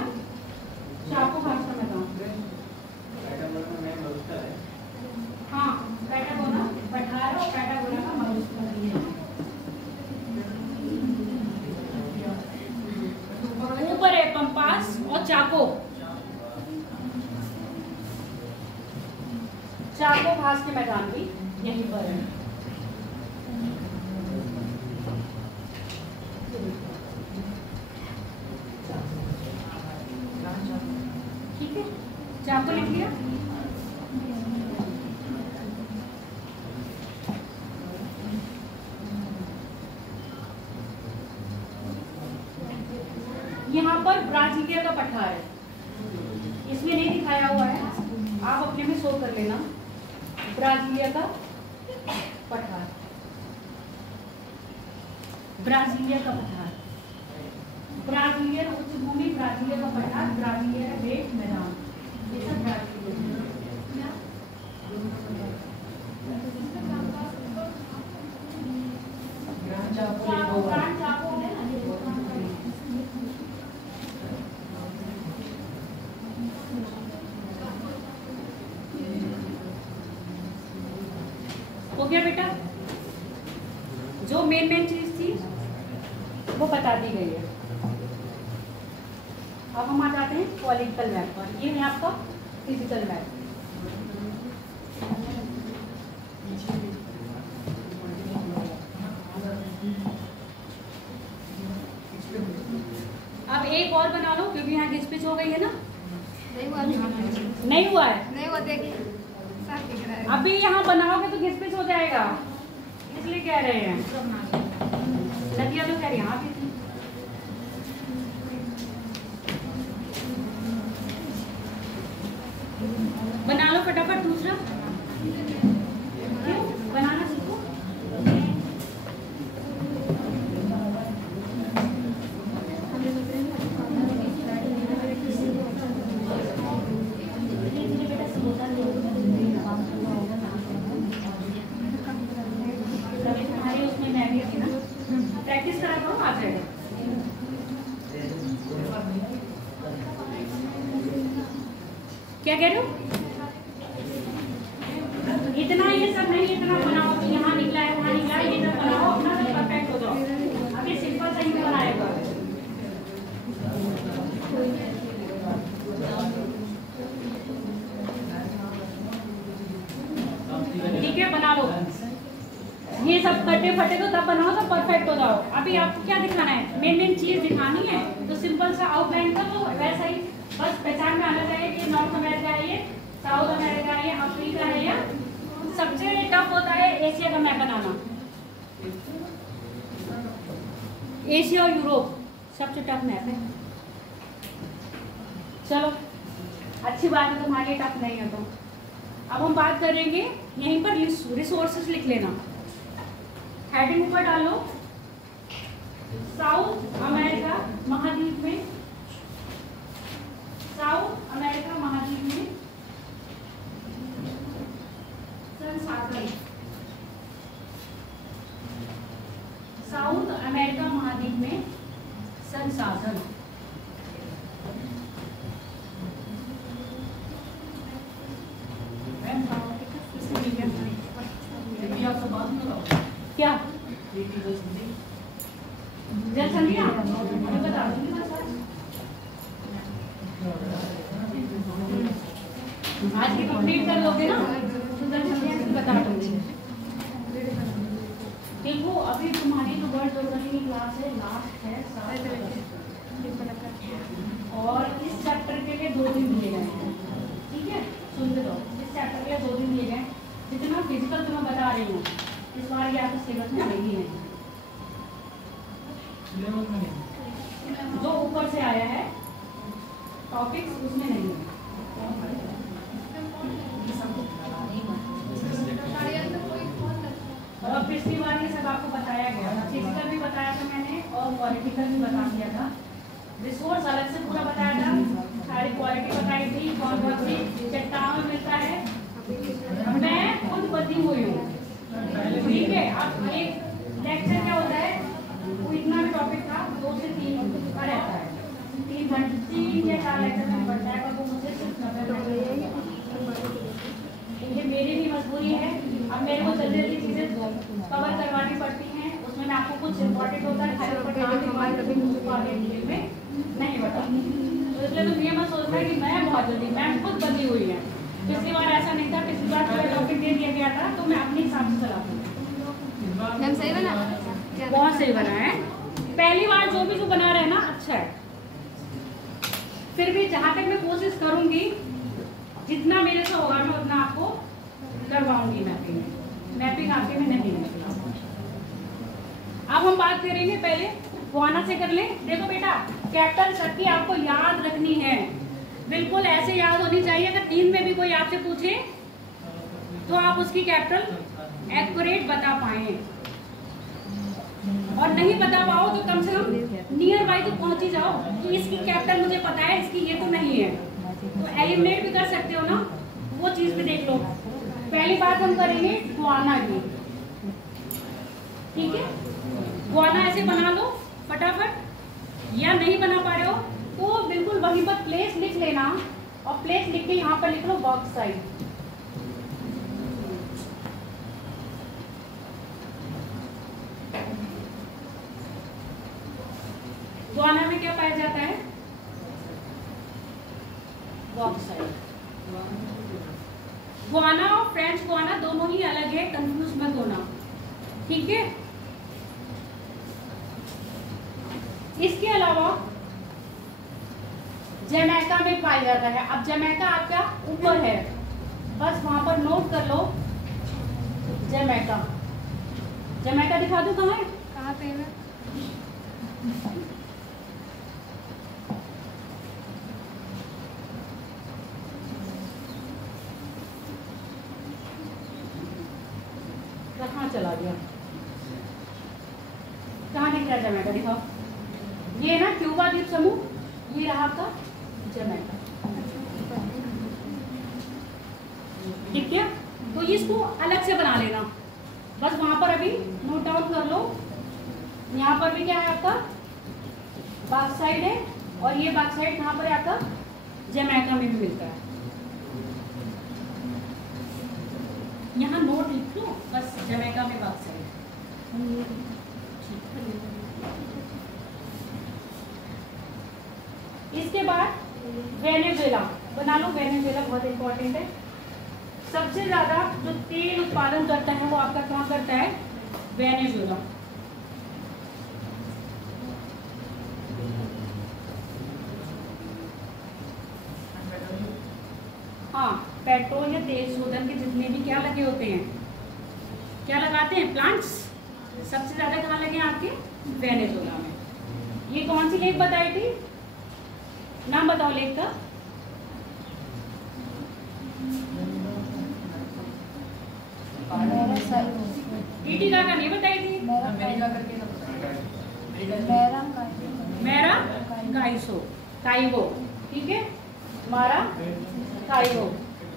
चापो घास का मैदान, हाँ पैटागोना पठार और पैटागोना का मरुस्थल भी है। ऊपर है पंपास और चाको, चाको घास के मैदान भी यहीं पर है। ठीक है, चाको लिख लिया। यहाँ पर ब्राजीलिया का पठार है, इसमें नहीं दिखाया हुआ है, आप अपने में शो कर लेना। ब्राजीलिया का पठार, ब्राजीलिया का पठार, ब्राजीलियन उच्च भूमि, ब्राजीलिया का पठार, ब्राजीलिया का देश मैदान, ये सब ब्राजीलिया। हो गया बेटा, जो मेन चीज थी वो बता दी गई है। अब हम आ जाते हैं पॉलिटिकल मैप पर। ये है आपका फिजिकल मैप। अब एक और बना लो, क्योंकि यहाँ घिसपिच हो गई है ना। नहीं हुआ है, नहीं वो देखिए सब दिख रहा है। अभी यहाँ बनाओगे तो घिसपिच हो जाएगा, इसलिए कह रहे हैं। नदिया तो खैर यहाँ भी थी। बना लो फटाफट दूसरा, बनाना सीखो। प्रैक्टिस करा करो, आ जाएगा। क्या कह रहे हो? इतना ये सब नहीं, इतना बनाओ कि यहाँ निकला है वहाँ निकला है, ये सब बनाओ, अपना सब परफेक्ट हो जाओ। अभी सिंपल सा ही बनाएगा। ठीक है, बना लो। ये सब कटे फटे तो तब बनाओ, तब परफेक्ट हो जाओ। अभी आपको क्या दिखाना है? मेन चीज दिखानी है, तो सिंपल सा आउटलाइन कर लो। वैसा ही बस पहचान में आना चाहिए कि नॉर्थ अमेरिका है, ये साउथ अमेरिका है, ये अफ्रीका है। या सबसे टफ होता है एशिया का मैप बनाना। एशिया और यूरोप सबसे टफ मैप है। चलो अच्छी बात है, तुम्हारे लिए टफ नहीं है। तो अब हम बात करेंगे, यहीं पर रिसोर्सेस लिख लेना। हेडिंग ऊपर डालो, साउथ अमेरिका महाद्वीप में, साउथ अमेरिका महाद्वीप में संसाधन, साउथ अमेरिका महाद्वीप में संसाधन। क्या जल संधिया मैं बता दूंगी। आज की कंप्लीट कर लोगे ना, तो जल संधिया से बता दूंगी। देखो अभी तुम्हारी तो वर्ड ज्योग्राफी की क्लास है, लास्ट है 7 और इस चैप्टर के लिए 2 दिन दिए गए हैं। ठीक है, सुनते रहो। इस चैप्टर के लिए 2 दिन दिए गए। जितना फिजिकल तुम्हें बता रही हूँ इस बार या तो सिलेबस में नहीं है, जो ऊपर से आया है टॉपिक्स उसमें नहीं है। और पिछली बार ये सब आपको बताया गया, फिजिकल भी बताया था मैंने और पॉलिटिकल भी बता दिया था। रिसोर्स अलग से पूरा बताया था, सारी क्वालिटी बताई थी, कौन कौन सी चट्टान मिलता है। मैं खुद बची हुई हूँ। ठीक है, अब एक लेक्चर क्या होता है, वो इतना भी टॉपिक था 2 से 3 का रहता है, 3 घंटे 3 या 4 लेक्चर में पढ़ता है। पर वो मुझे सिर्फ 90 ये मेरी भी मजबूरी है। अब मेरे को जल्दी जल्दी चीजें कवर करवानी पड़ती हैं, उसमें मैं आपको कुछ इम्पोर्टेंट होता है में नहीं बता। तो इसलिए तुम ये मत सोचना कि मैं बहुत जल्दी, मैं खुद बंधी हुई है। पिछली बार ऐसा नहीं था, पिछली बार जो टॉपिक दे दिया गया था तो मैं अपने हिसाब से चलाती हूँ। मैम सही बना? बहुत सही बना है। पहली बार जो भी जो बना रहे ना अच्छा है। फिर भी जहाँ तक मैं कोशिश करूंगी, जितना मेरे से होगा मैं उतना आपको करवाऊंगी मैपिंग। मैपिंग आपके में नहीं है। अब हम बात करेंगे, पहले गुआना से कर लें। देखो बेटा, कैपिटल शक्ति आपको याद रखनी है, बिल्कुल ऐसे याद होनी चाहिए। अगर 3 में भी कोई आपसे पूछे तो आप उसकी कैपिटल एक्यूरेट बता पाए, और नहीं बता पाओ तो कम से कम नियर बाय तो पहुंच ही जाओ कि इसकी कैपिटल मुझे पता है, इसकी ये तो नहीं है, तो एलिमिनेट भी कर सकते हो ना, वो चीज भी देख लो। पहली बात हम करेंगे गुआना की, ठीक है। गुआना ऐसे बना लो फटाफट, या नहीं बना पा रहे हो तो बिल्कुल वहीं पर प्लेस लिख लेना, और प्लेस लिख के यहाँ पर लिख लो बॉक्साइड। गुआना में क्या पाया जाता है? बॉक्साइड। गुआना और फ्रेंच गुआना दोनों ही अलग है, कंफ्यूज मत होना, ठीक है। इसके अलावा जमैका में पाया जाता है। अब जमैका आपका ऊपर है, बस वहां पर नोट कर लो जमैका। जमैका दिखा दो कहाँ है? कहाँ पे है? कहाँ चला गया? कहाँ दिख रहा है जमैका? दिखाओ। ये ना क्यूबा द्वीप समूह, ये रहा आपका जमैका, ठीक है। तो इसको अलग से बना लेना, बस वहां पर अभी नोट डाउन कर लो। यहाँ पर भी क्या है आपका बॉक्साइड है, और ये बॉक्साइड कहाँ पर है आपका? जमैका में भी मिलता है। यहाँ नोट लिख लो बस, जमैका में बॉक्साइड। इसके बाद वेनेजुएला बना लो। वेनेजुएला बहुत इंपॉर्टेंट है। सबसे ज्यादा जो तेल उत्पादन करता है वो आपका कहाँ करता है? वेनेजुएला। हाँ, पेट्रोल या तेल शोधन के जितने भी क्या लगे होते हैं, क्या लगाते हैं? प्लांट्स। सबसे ज्यादा कहाँ लगे हैं आपके? वेनेजुएला में। ये कौन सी लेक बताई थी? नाम बताओ लेक का। टीटिका का नहीं बताई थी? मेरा काइसो काइवो, ठीक है। मारा काइवो,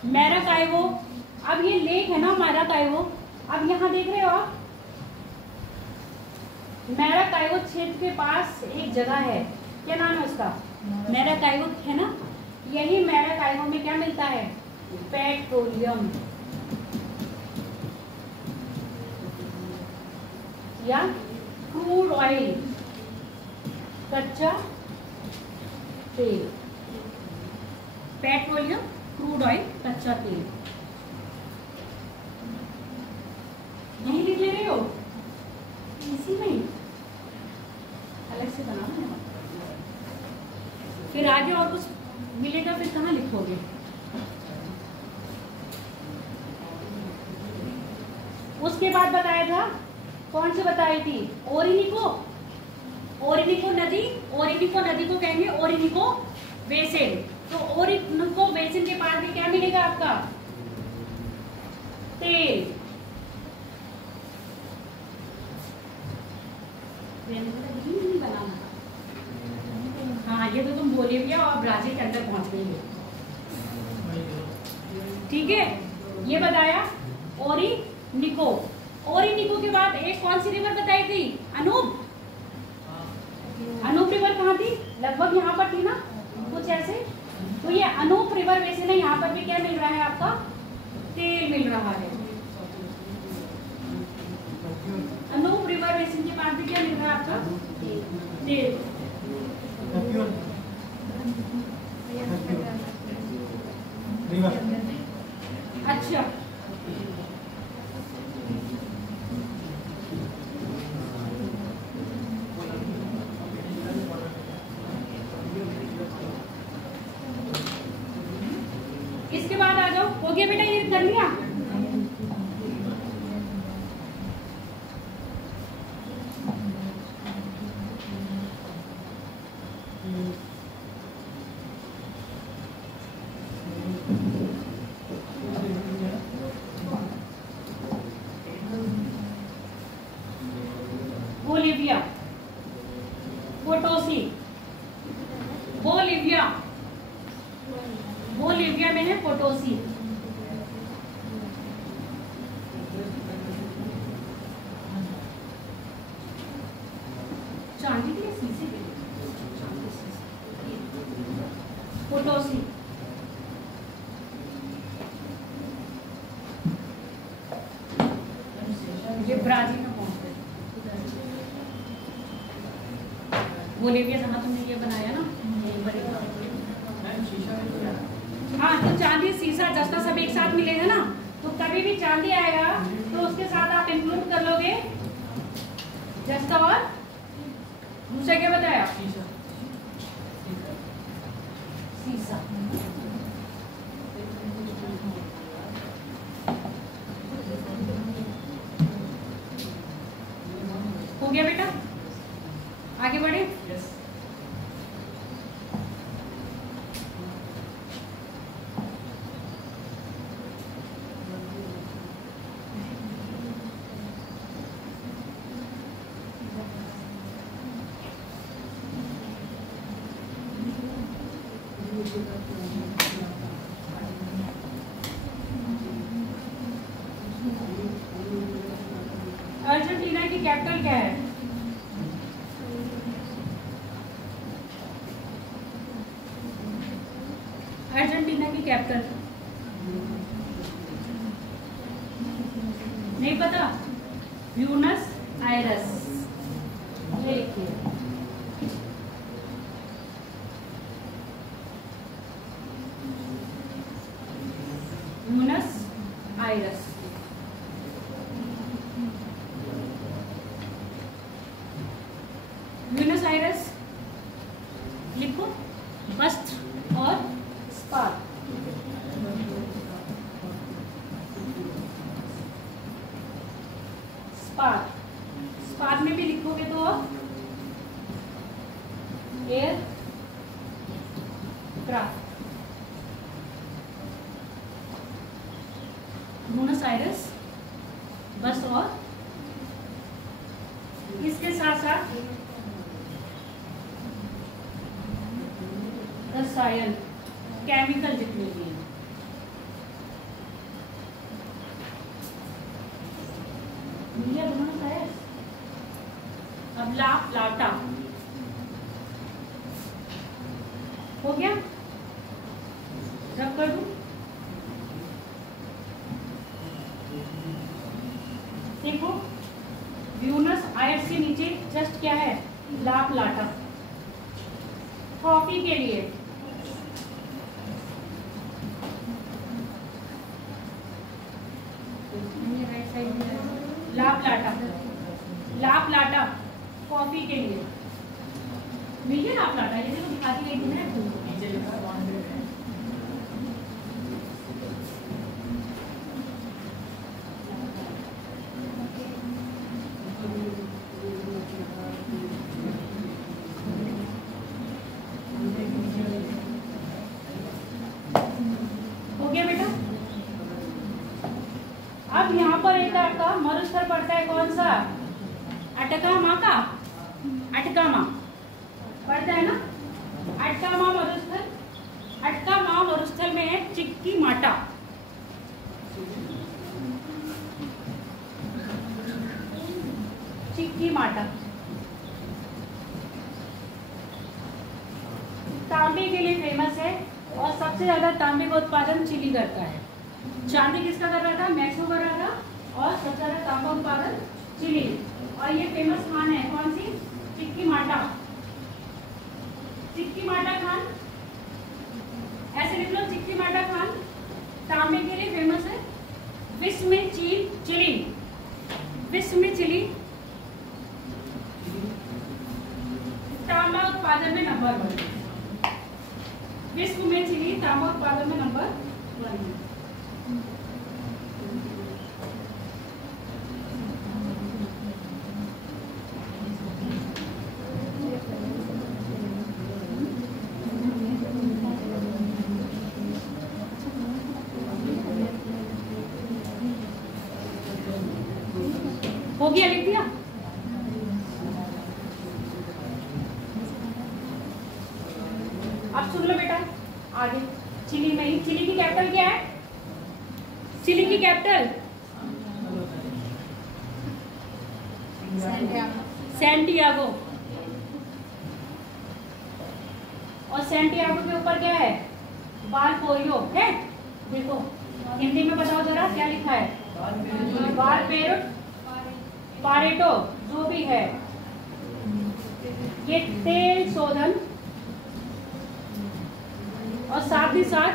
मेरा काइवो। अब ये लेक है ना मारा काइवो। अब यहाँ देख रहे हो आप, मेरा काइवो क्षेत्र के पास एक जगह है, क्या नाम है उसका? मेरा काइवो है ना। यही मेरा काइवो में क्या मिलता है? पेट्रोलियम या क्रूड ऑयल, कच्चा तेल। पेट्रोलियम, क्रूड ऑयल, कच्चा तेल। यही लिख ले रहे हो? इसी में अलग से बनाना। फिर आगे और कुछ मिलेगा, फिर कहाँ लिखोगे? उसके बाद बताया था, कौन सी बताई थी? ओरिनिको। ओरिनिको नदी, ओरिनिको नदी को कहेंगे ओरिनिको बेसिन। तो ओरिनिको बेसिन के पास में क्या मिलेगा आपका? तेल। नहीं बनाना। हाँ, ये तो तुम बोले भी और ब्राजील के अंदर पहुंच गई हो, ठीक है। ये बताया ओरिनिको। ओरिनिको के बाद एक कौन सी रिवर बताई थी? अनूप। अनूप रिवर कहाँ थी? लगभग यहाँ पर थी ना, कुछ ऐसे। तो ये अनूप रिवर बेसिन है। यहाँ पर भी क्या मिल रहा है आपका? तेल मिल रहा है। अनूप रिवर बेसिन के पास भी क्या मिल रहा है आपका? तेल। कर लिया? बोलिविया, पोटोसी, बोलिविया, बोलिविया में है पोटोसी। चांदी के लिए शीशे के लिए पोटोसी। ये ब्राजील में पहुंच गए। बोलिविया जहाँ तुमने ये बनाया ना, यही बनेगा। हाँ, तो चांदी शीशा जस्ता सब एक साथ मिलेगा ना, तो कभी भी चांदी आएगा तो उसके साथ आप इंक्लूड कर लोगे जस्ता और दूसरा क्या बताया? शीशा। हो गया बेटा, आगे बढ़े। अर्जेंटीना की कैपिटल क्या है? अर्जेंटीना की कैपिटल नहीं पता? Buenos Aires. ये लिखिए। Buenos Iris. ब्यूनस आयरस लिखो। वस्त्र और स्पार। स्पार, स्पार में भी लिखोगे तो एयर क्राफ्ट। ब्यूनस आयरस बस, और इसके साथ साथ रसायन, केमिकल जितने भी हैं। Buenos Aires. अब ला प्लाटा हो गया। रब कर दूं? देखो, ब्यूनस आयर्स के नीचे जस्ट क्या है? ला प्लाटा। कॉफी के लिए राइट साइड में ला प्लाटा। ला प्लाटा कॉफी के लिए मिल गया। ला प्लाटा ये देखो, दिखाती गई थी ना। हो गया बेटा। अब यहाँ पर एक आपका मरुस्थल पड़ता है, कौन सा? अटकामा का। अटकामा पड़ता है ना, अटकामा मरुस्थल। अटकामा मरुस्थल में है चिक्की माटा। चिक्की माटा तांबे के लिए फेमस है, और सबसे ज्यादा तांबे का उत्पादन चिली करता है। चांदी किसका कर रहा था? मैक्सिको कर रहा था, और सबसे ज्यादा तांबा उत्पादन चिली। और ये फेमस खान है कौन सी? चिक्की माटा। चिक्की माटा खान, ऐसे लिख लो, चिक्की माटा खान तांबे के लिए फेमस है। विश्व में चिली, विश्व में चिली तांबा उत्पादन में नंबर 1। विश्व में चिली तांबा उत्पादन में नंबर 1 है। हो गया, लिख दिया। अब सुन लो बेटा आगे, चिली में ही, चिली की कैपिटल क्या है? चिली की कैपिटल सैंटियागो। और सैंटियागो के ऊपर क्या है? वालपोरियो है। देखो हिंदी में बताओ जरा क्या लिखा है? पारेटो जो भी है, ये तेल शोधन और साथ ही साथ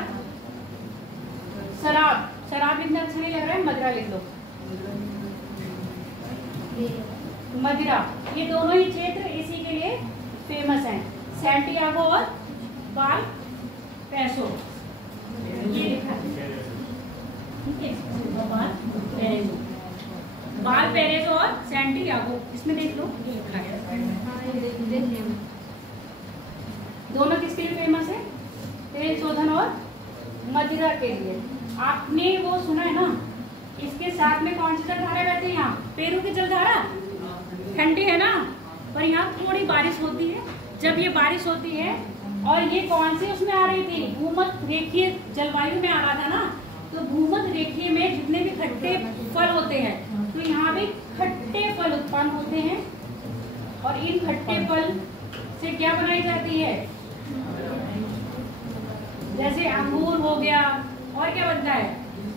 शराब। शराब लिखना अच्छा नहीं लग रहा है, मदिरा लिख लो, मदिरा। ये दोनों ही क्षेत्र इसी के लिए फेमस हैं, सैंटियागो और वालपैसो। ये लिखा है, ठीक है, वालपैसो और सैंटियागो, इसमें देख लो ये लिखा है। दोनों किसके लिए फेमस है? तेल शोधन और मदिरा के लिए। आपने वो सुना है ना, इसके साथ में कौन सी जलधारा बहती है? यहाँ पेरू की जलधारा, ठंडी है ना, पर यहाँ थोड़ी बारिश होती है। जब ये बारिश होती है, और ये कौन सी उसमें आ रही थी? भूमध्य रेखीय जलवायु में आ रहा था ना, तो भूमध्य रेखीय में जितने भी खट्टे फल होते हैं, तो यहाँ भी खट्टे फल उत्पन्न होते हैं। और इन खट्टे फल से क्या बनाई जाती है? जैसे अंगूर हो गया, और क्या बनता है?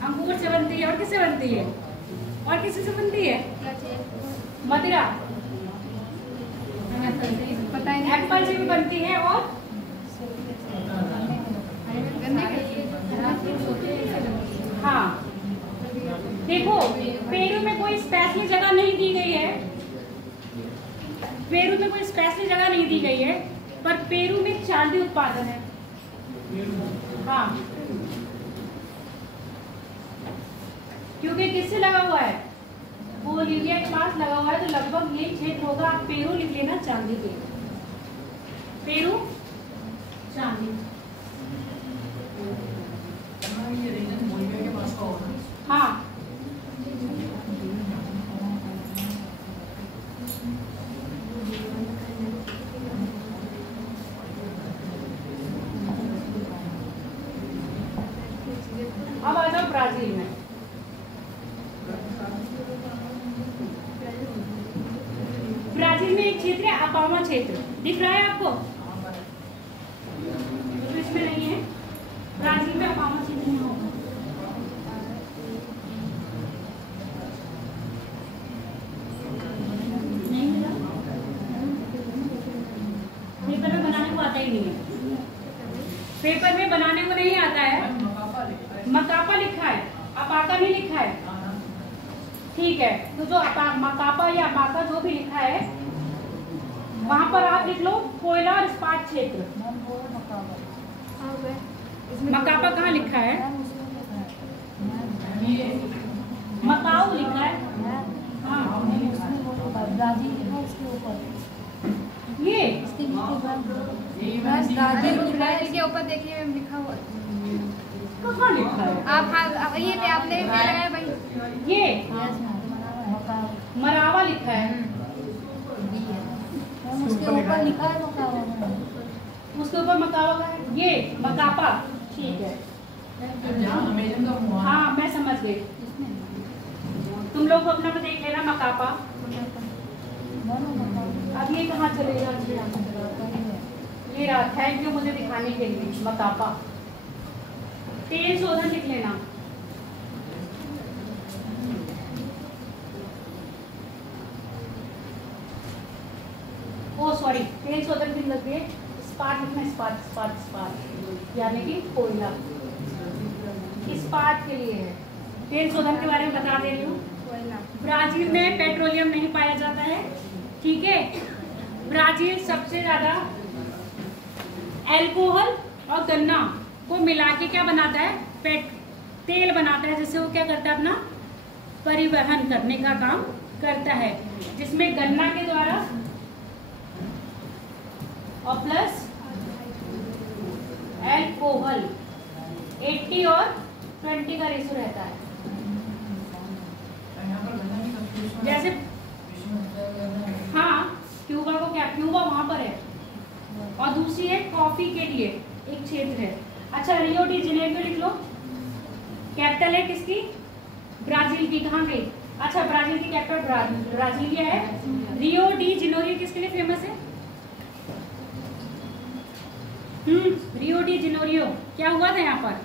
अंगूर से बनती है, और किससे बनती है? और किसी से बनती है? मदिरा। पता है एप्पल से भी बनती है, और हाँ देखो, पेरू में कोई स्पेशली जगह नहीं दी गई है, पेरू में कोई स्पेशली जगह नहीं दी गई है, पर पेरू में चांदी उत्पादन है। हाँ, क्योंकि किससे लगा हुआ है? बोलिविया के पास लगा हुआ है, तो लगभग ये क्षेत्र होगा। आप पेरू लिख लेना, चांदी के, पेरू चांदी। ये रीजन बोलिविया के पास का होगा। हाँ, अब आ जाओ ब्राजील में। ब्राजील में एक क्षेत्र है अपामा क्षेत्र, दिख रहा है आपको? तो इसमें नहीं है, ब्राजील में अपामा क्षेत्र नहीं होगा। नहीं मिला, पेपर में बनाने को आता ही नहीं है, पेपर में बनाने को नहीं आता है। मकापा लिखा है, अपाका नहीं लिखा है, ठीक है। तो जो मकापा या अपाका जो भी लिखा है, वहां पर आप लिख लो कोयला और इस्पात क्षेत्र। मकापा कहाँ लिखा है? मकाऊ लिखा है, हाँ। ये ब्राजील के ऊपर देखिए लिखा हुआ कहाँ लिखा है? आप ये पे आपने पे लगाया भाई, ये मरावा लिखा है, उसके ऊपर लिखा है मकावा, उसके ऊपर मकावा का है, ये मकापा, ठीक है। हाँ मैं समझ गई, तुम लोग अपना में देख लेना मकापा। अब ये कहाँ चलेगा? ये रहा, थैंक यू मुझे दिखाने के लिए, मकापा। तेल शोधन लिख लेना, ओ सॉरी, तेल शोधन की लग गई, इस्पात लिखना, इस्पात इस्पात इस्पात, यानी कि कोयला, इस्पात के लिए है। तेल शोधन के बारे में बता दे रही हूँ। ब्राजील में पेट्रोलियम नहीं पाया जाता है, ठीक है। ब्राजील सबसे ज्यादा अल्कोहल और गन्ना को मिला के क्या बनाता है? तेल बनाता है, जिससे वो क्या करता है? अपना परिवहन करने का काम करता है, जिसमें गन्ना के द्वारा और प्लस अल्कोहल 80 और 20 का रेशो रहता है। जैसे और दूसरी है कॉफी के लिए एक क्षेत्र है। अच्छा, रियो डी जेनेरियो लिख लो। कैपिटल है किसकी? ब्राजील की। कहाँ गई? अच्छा, ब्राजील की कैपिटल ब्राजीलिया है। रियो डी जेनेरियो किसके लिए फेमस है? रियो डी जेनेरियो क्या हुआ था यहाँ पर?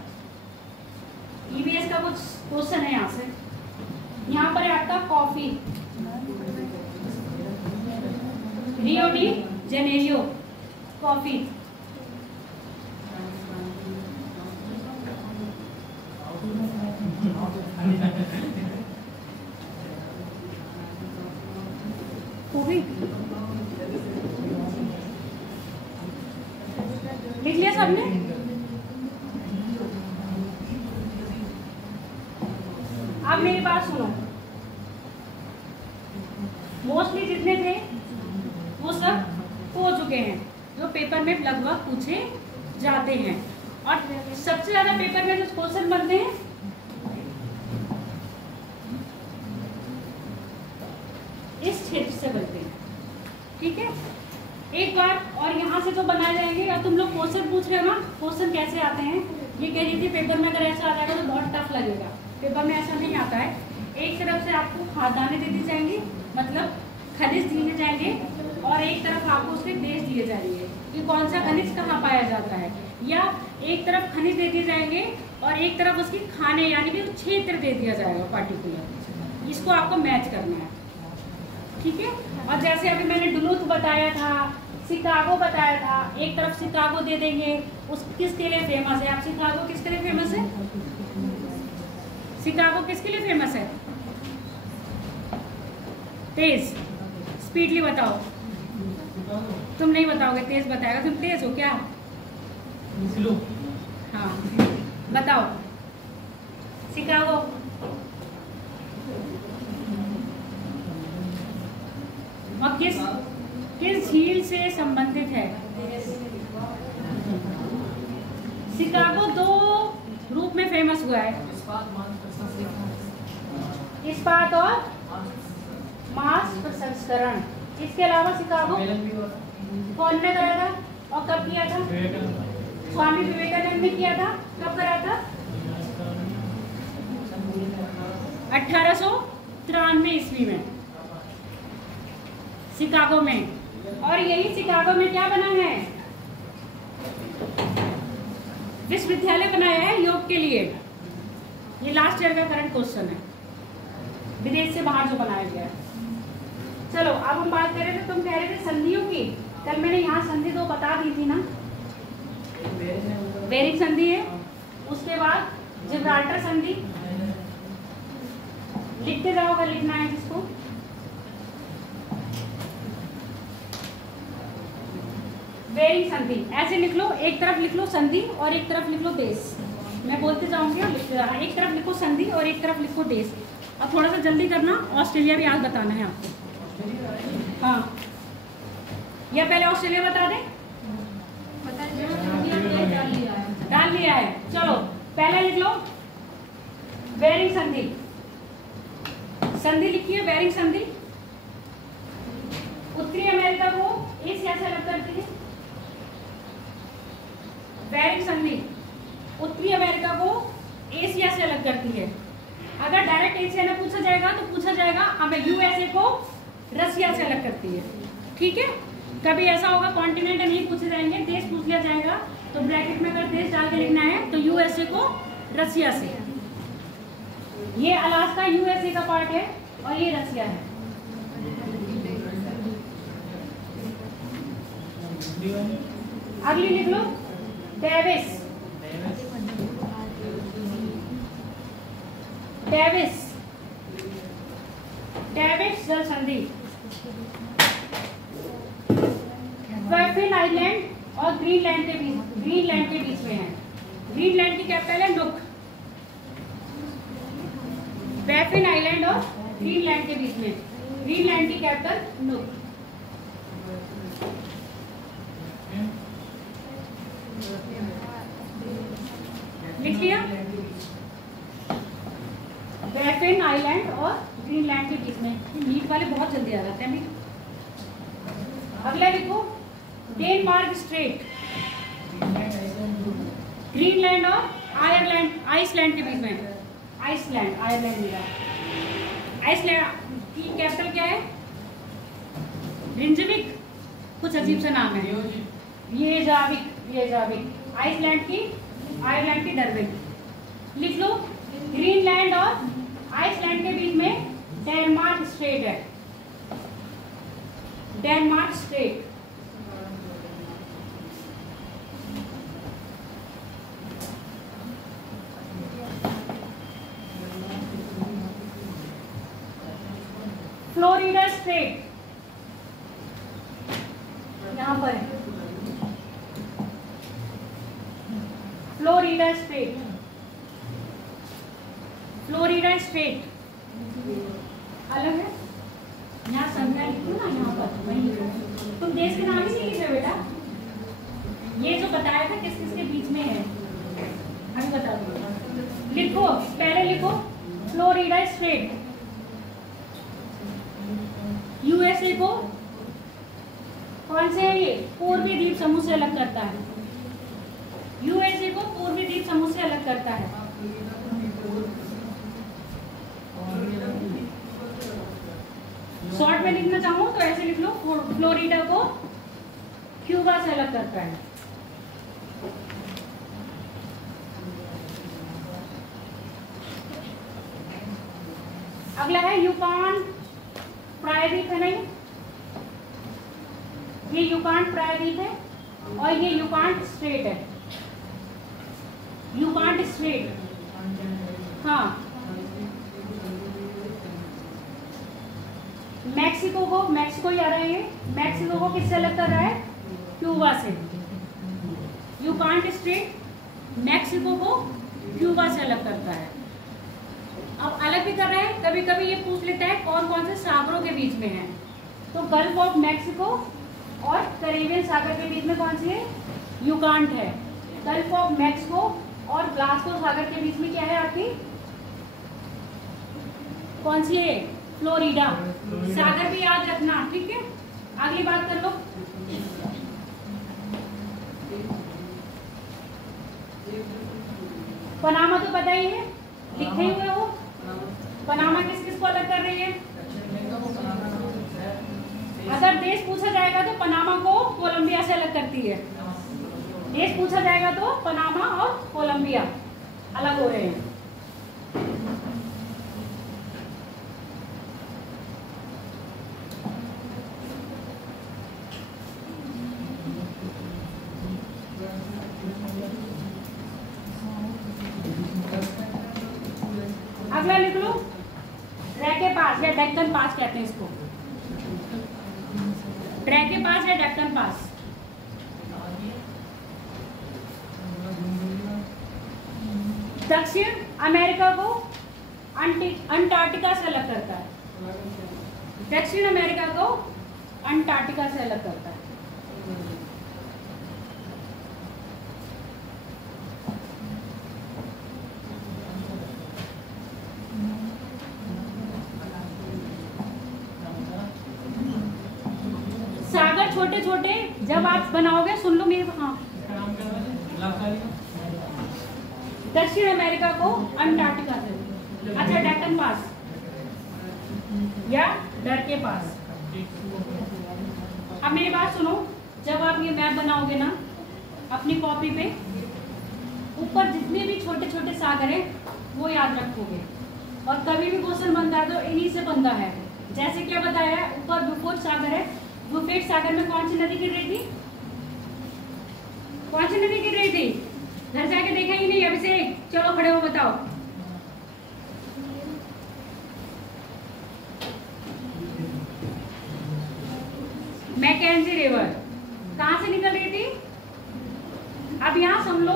ईवीएस का कुछ क्वेश्चन है यहाँ से। यहाँ पर है आपका coffee. Rio de Janeiro coffee. लिख लिया सबने? अब मेरी बात सुनो। मोस्टली जितने थे वो सब हो चुके हैं जो पेपर में लगभग पूछे जाते हैं, और सबसे ज्यादा पेपर में जो क्वेश्चन बनते हैं इस क्षेत्र से बनते हैं। ठीक है, एक बार और यहाँ से जो बनाए जाएंगे। अब तुम लोग क्वेश्चन पूछ रहे हो ना, क्वेश्चन कैसे आते हैं? ये कह रही थी पेपर में अगर ऐसा आ जाएगा तो बहुत टफ लगेगा। पेपर में ऐसा नहीं आता है। एक तरफ से आपको खाद्यान्य दे दी जाएंगी, मतलब खनिज दिए जाएंगे, और एक तरफ आपको उसके देश दिए जाएंगे कि कौन सा खनिज कहाँ पाया जाता है, या एक तरफ खनिज दे दिए जाएंगे और एक तरफ उसकी खाने यानी कि क्षेत्र दे दिया जाएगा पर्टिकुलर। इसको आपको मैच करना है। ठीक है, और जैसे अभी मैंने डुलूथ बताया था, शिकागो बताया था, एक तरफ शिकागो दे देंगे। उस किसके लिए फेमस है? आप शिकागो किसके लिए फेमस है? शिकागो किसके लिए फेमस है? तेज, स्पीडली बताओ। तुम नहीं बताओगे, तेज बताएगा। तुम तेज हो क्या? हाँ, बताओ। शिकागो और किस झील से संबंधित है? शिकागो दो रूप में फेमस हुआ है, इस्पात और मांस प्रसंस्करण। इसके अलावा शिकागो कौन ने कराया था और कब किया था? स्वामी विवेकानंद ने किया था। कब कराया था? 1893 ईस्वी में शिकागो में। और यही शिकागो में क्या बना है? विश्वविद्यालय बनाया है योग के लिए। ये लास्ट ईयर का करंट क्वेश्चन है, विदेश से बाहर जो बनाया गया है। चलो, अब हम बात कर रहे थे, तुम कह रहे थे संधियों की। कल मैंने यहाँ संधि दो बता दी थी ना। बेरिंग संधि है, उसके बाद जिब्राल्टर संधि। लिखते जाओ अगर लिखना है जिसको। बेरिंग संधि ऐसे लिख लो, एक तरफ लिख लो संधि और एक तरफ लिख लो देश। मैं बोलते जाऊंगी और लिखते जाना। एक तरफ लिखो संधि और एक तरफ लिखो देश। अब थोड़ा सा जल्दी करना, ऑस्ट्रेलिया भी आज बताना है आपको। हाँ, या पहले ऑस्ट्रेलिया बता दें? डाल लिया है। चलो, पहले लिख लो बेरिंग संधि। संधि लिखिए, बेरिंग संधि। उत्तरी अमेरिका को एशिया से अलग करती है। बेरिंग संधि उत्तरी अमेरिका को एशिया से अलग करती है। अगर डायरेक्ट एशिया में पूछा जाएगा तो पूछा जाएगा हमें यूएसए को रसिया से अलग करती है। ठीक है, कभी ऐसा होगा कॉन्टिनेंट नहीं पूछे जाएंगे, देश पूछ लिया जाएगा, तो ब्रैकेट में अगर देश डाल के लिखना है तो यूएसए को रसिया से। ये अलास्का यूएसए का पार्ट है और ये रसिया है। अगली लिख लो डेविस। डेविस डेविस जल संधि बैफिन आइलैंड और ग्रीनलैंड के बीच में है। ग्रीनलैंड की कैपिटल है नुक। बैफिन आइलैंड और ग्रीनलैंड के बीच में, ग्रीनलैंड की कैपिटल नुक। लिख लिया? बैफिन आइलैंड और ग्रीनलैंड के बीच में। नीट वाले बहुत जल्दी आ जाते हैं। अगला लिखो डेनमार्क स्ट्रेट, ग्रीनलैंड और आयरलैंड, आइसलैंड के बीच में, आइसलैंड, आयरलैंड मिला। आइसलैंड की कैपिटल क्या है? रिंजविक, कुछ अजीब सा नाम है, रेयजाविक। आइसलैंड की, आयरलैंड की डरविक। लिख लो, ग्रीनलैंड और आइसलैंड के बीच में डेनमार्क स्ट्रेट है, डेनमार्क स्ट्रेट। फ्लोरिडा स्ट्रेट यहां पर है, फ्लोरिडा स्ट्रेट, फ्लोरिडा स्ट्रेट अलग है। यहाँ संख्या लिखो ना, यहाँ पर वही लिखो। तुम देश के नाम ही नहीं लिख रहे बेटा, ये जो बताया था किस किस के बीच में है अभी बता दो। लिखो, पहले लिखो फ्लोरिडा स्ट्रेट। यूएसए को कौन से पूर्वी द्वीप समूह से अलग करता है? यूएसए को पूर्वी द्वीप समूह से अलग करता है। शॉर्ट में लिखना चाहूँ तो ऐसे लिख लो, फ्लोरिडा को क्यूबा से अलग करता है। अगला है यूकॉन प्रायद्वीप, है नहीं? ये यूकॉन प्रायद्वीप है और ये यूकॉन स्ट्रेट है, यूकॉन स्ट्रेट। हाँ, मैक्सिको को, मैक्सिको याद है, ये मैक्सिको को किससे अलग कर रहा है? क्यूबा से। यूकॉन स्ट्रेट मैक्सिको को क्यूबा से अलग करता है। अब अलग भी कर रहे हैं, कभी कभी ये पूछ लेता है कौन कौन से सागरों के बीच में है, तो गल्फ ऑफ मैक्सिको और कैरेबियन सागर के बीच में कौन सी है? यूकॉन है। गल्फ ऑफ मैक्सिको और ग्लासगो सागर के बीच में क्या है आपकी? कौन सी है? फ्लोरिडा। सागर भी याद रखना, ठीक है? अगली बात कर लो। पनामा तो पता ही है, लिखे ही हुए हो। पनामा किस किस को अलग कर रही है? अगर देश पूछा जाएगा तो पनामा को कोलंबिया से अलग करती है। देश पूछा जाएगा तो पनामा और कोलंबिया अलग हो रहे हैं। अगला लिख लो, ड्रैके पास या डेक्कन पास कहते हैं इसको, ड्रैके पास या डेक्कन पास। दक्षिण अमेरिका को अंटार्कटिका से अलग करता है, दक्षिण अमेरिका को अंटार्कटिका से अलग करता है। सागर छोटे छोटे जब आप बनाओगे, सुन लो मेरे, हाँ, दक्षिण अमेरिका को अंटार्कटिका से। अच्छा, डेक्कन पास या डर के पास। अब मेरी बात सुनो, जब आप ये मैप बनाओगे ना अपनी कॉपी पे, ऊपर जितने भी छोटे छोटे सागर हैं वो याद रखोगे, और कभी भी क्वेश्चन बनता है तो इन्हीं से बनता है। जैसे क्या बताया है, ऊपर वुफोट सागर है, वुफोट सागर में कौन सी नदी गिर रही थी? कौन सी नदी गिर रही थी? घर जाके देखा ही नहीं अभिषेक, चलो खड़े हो बताओ। मैकेंजी रिवर कहां से निकल रही थी? अब यहाँ सुन लो,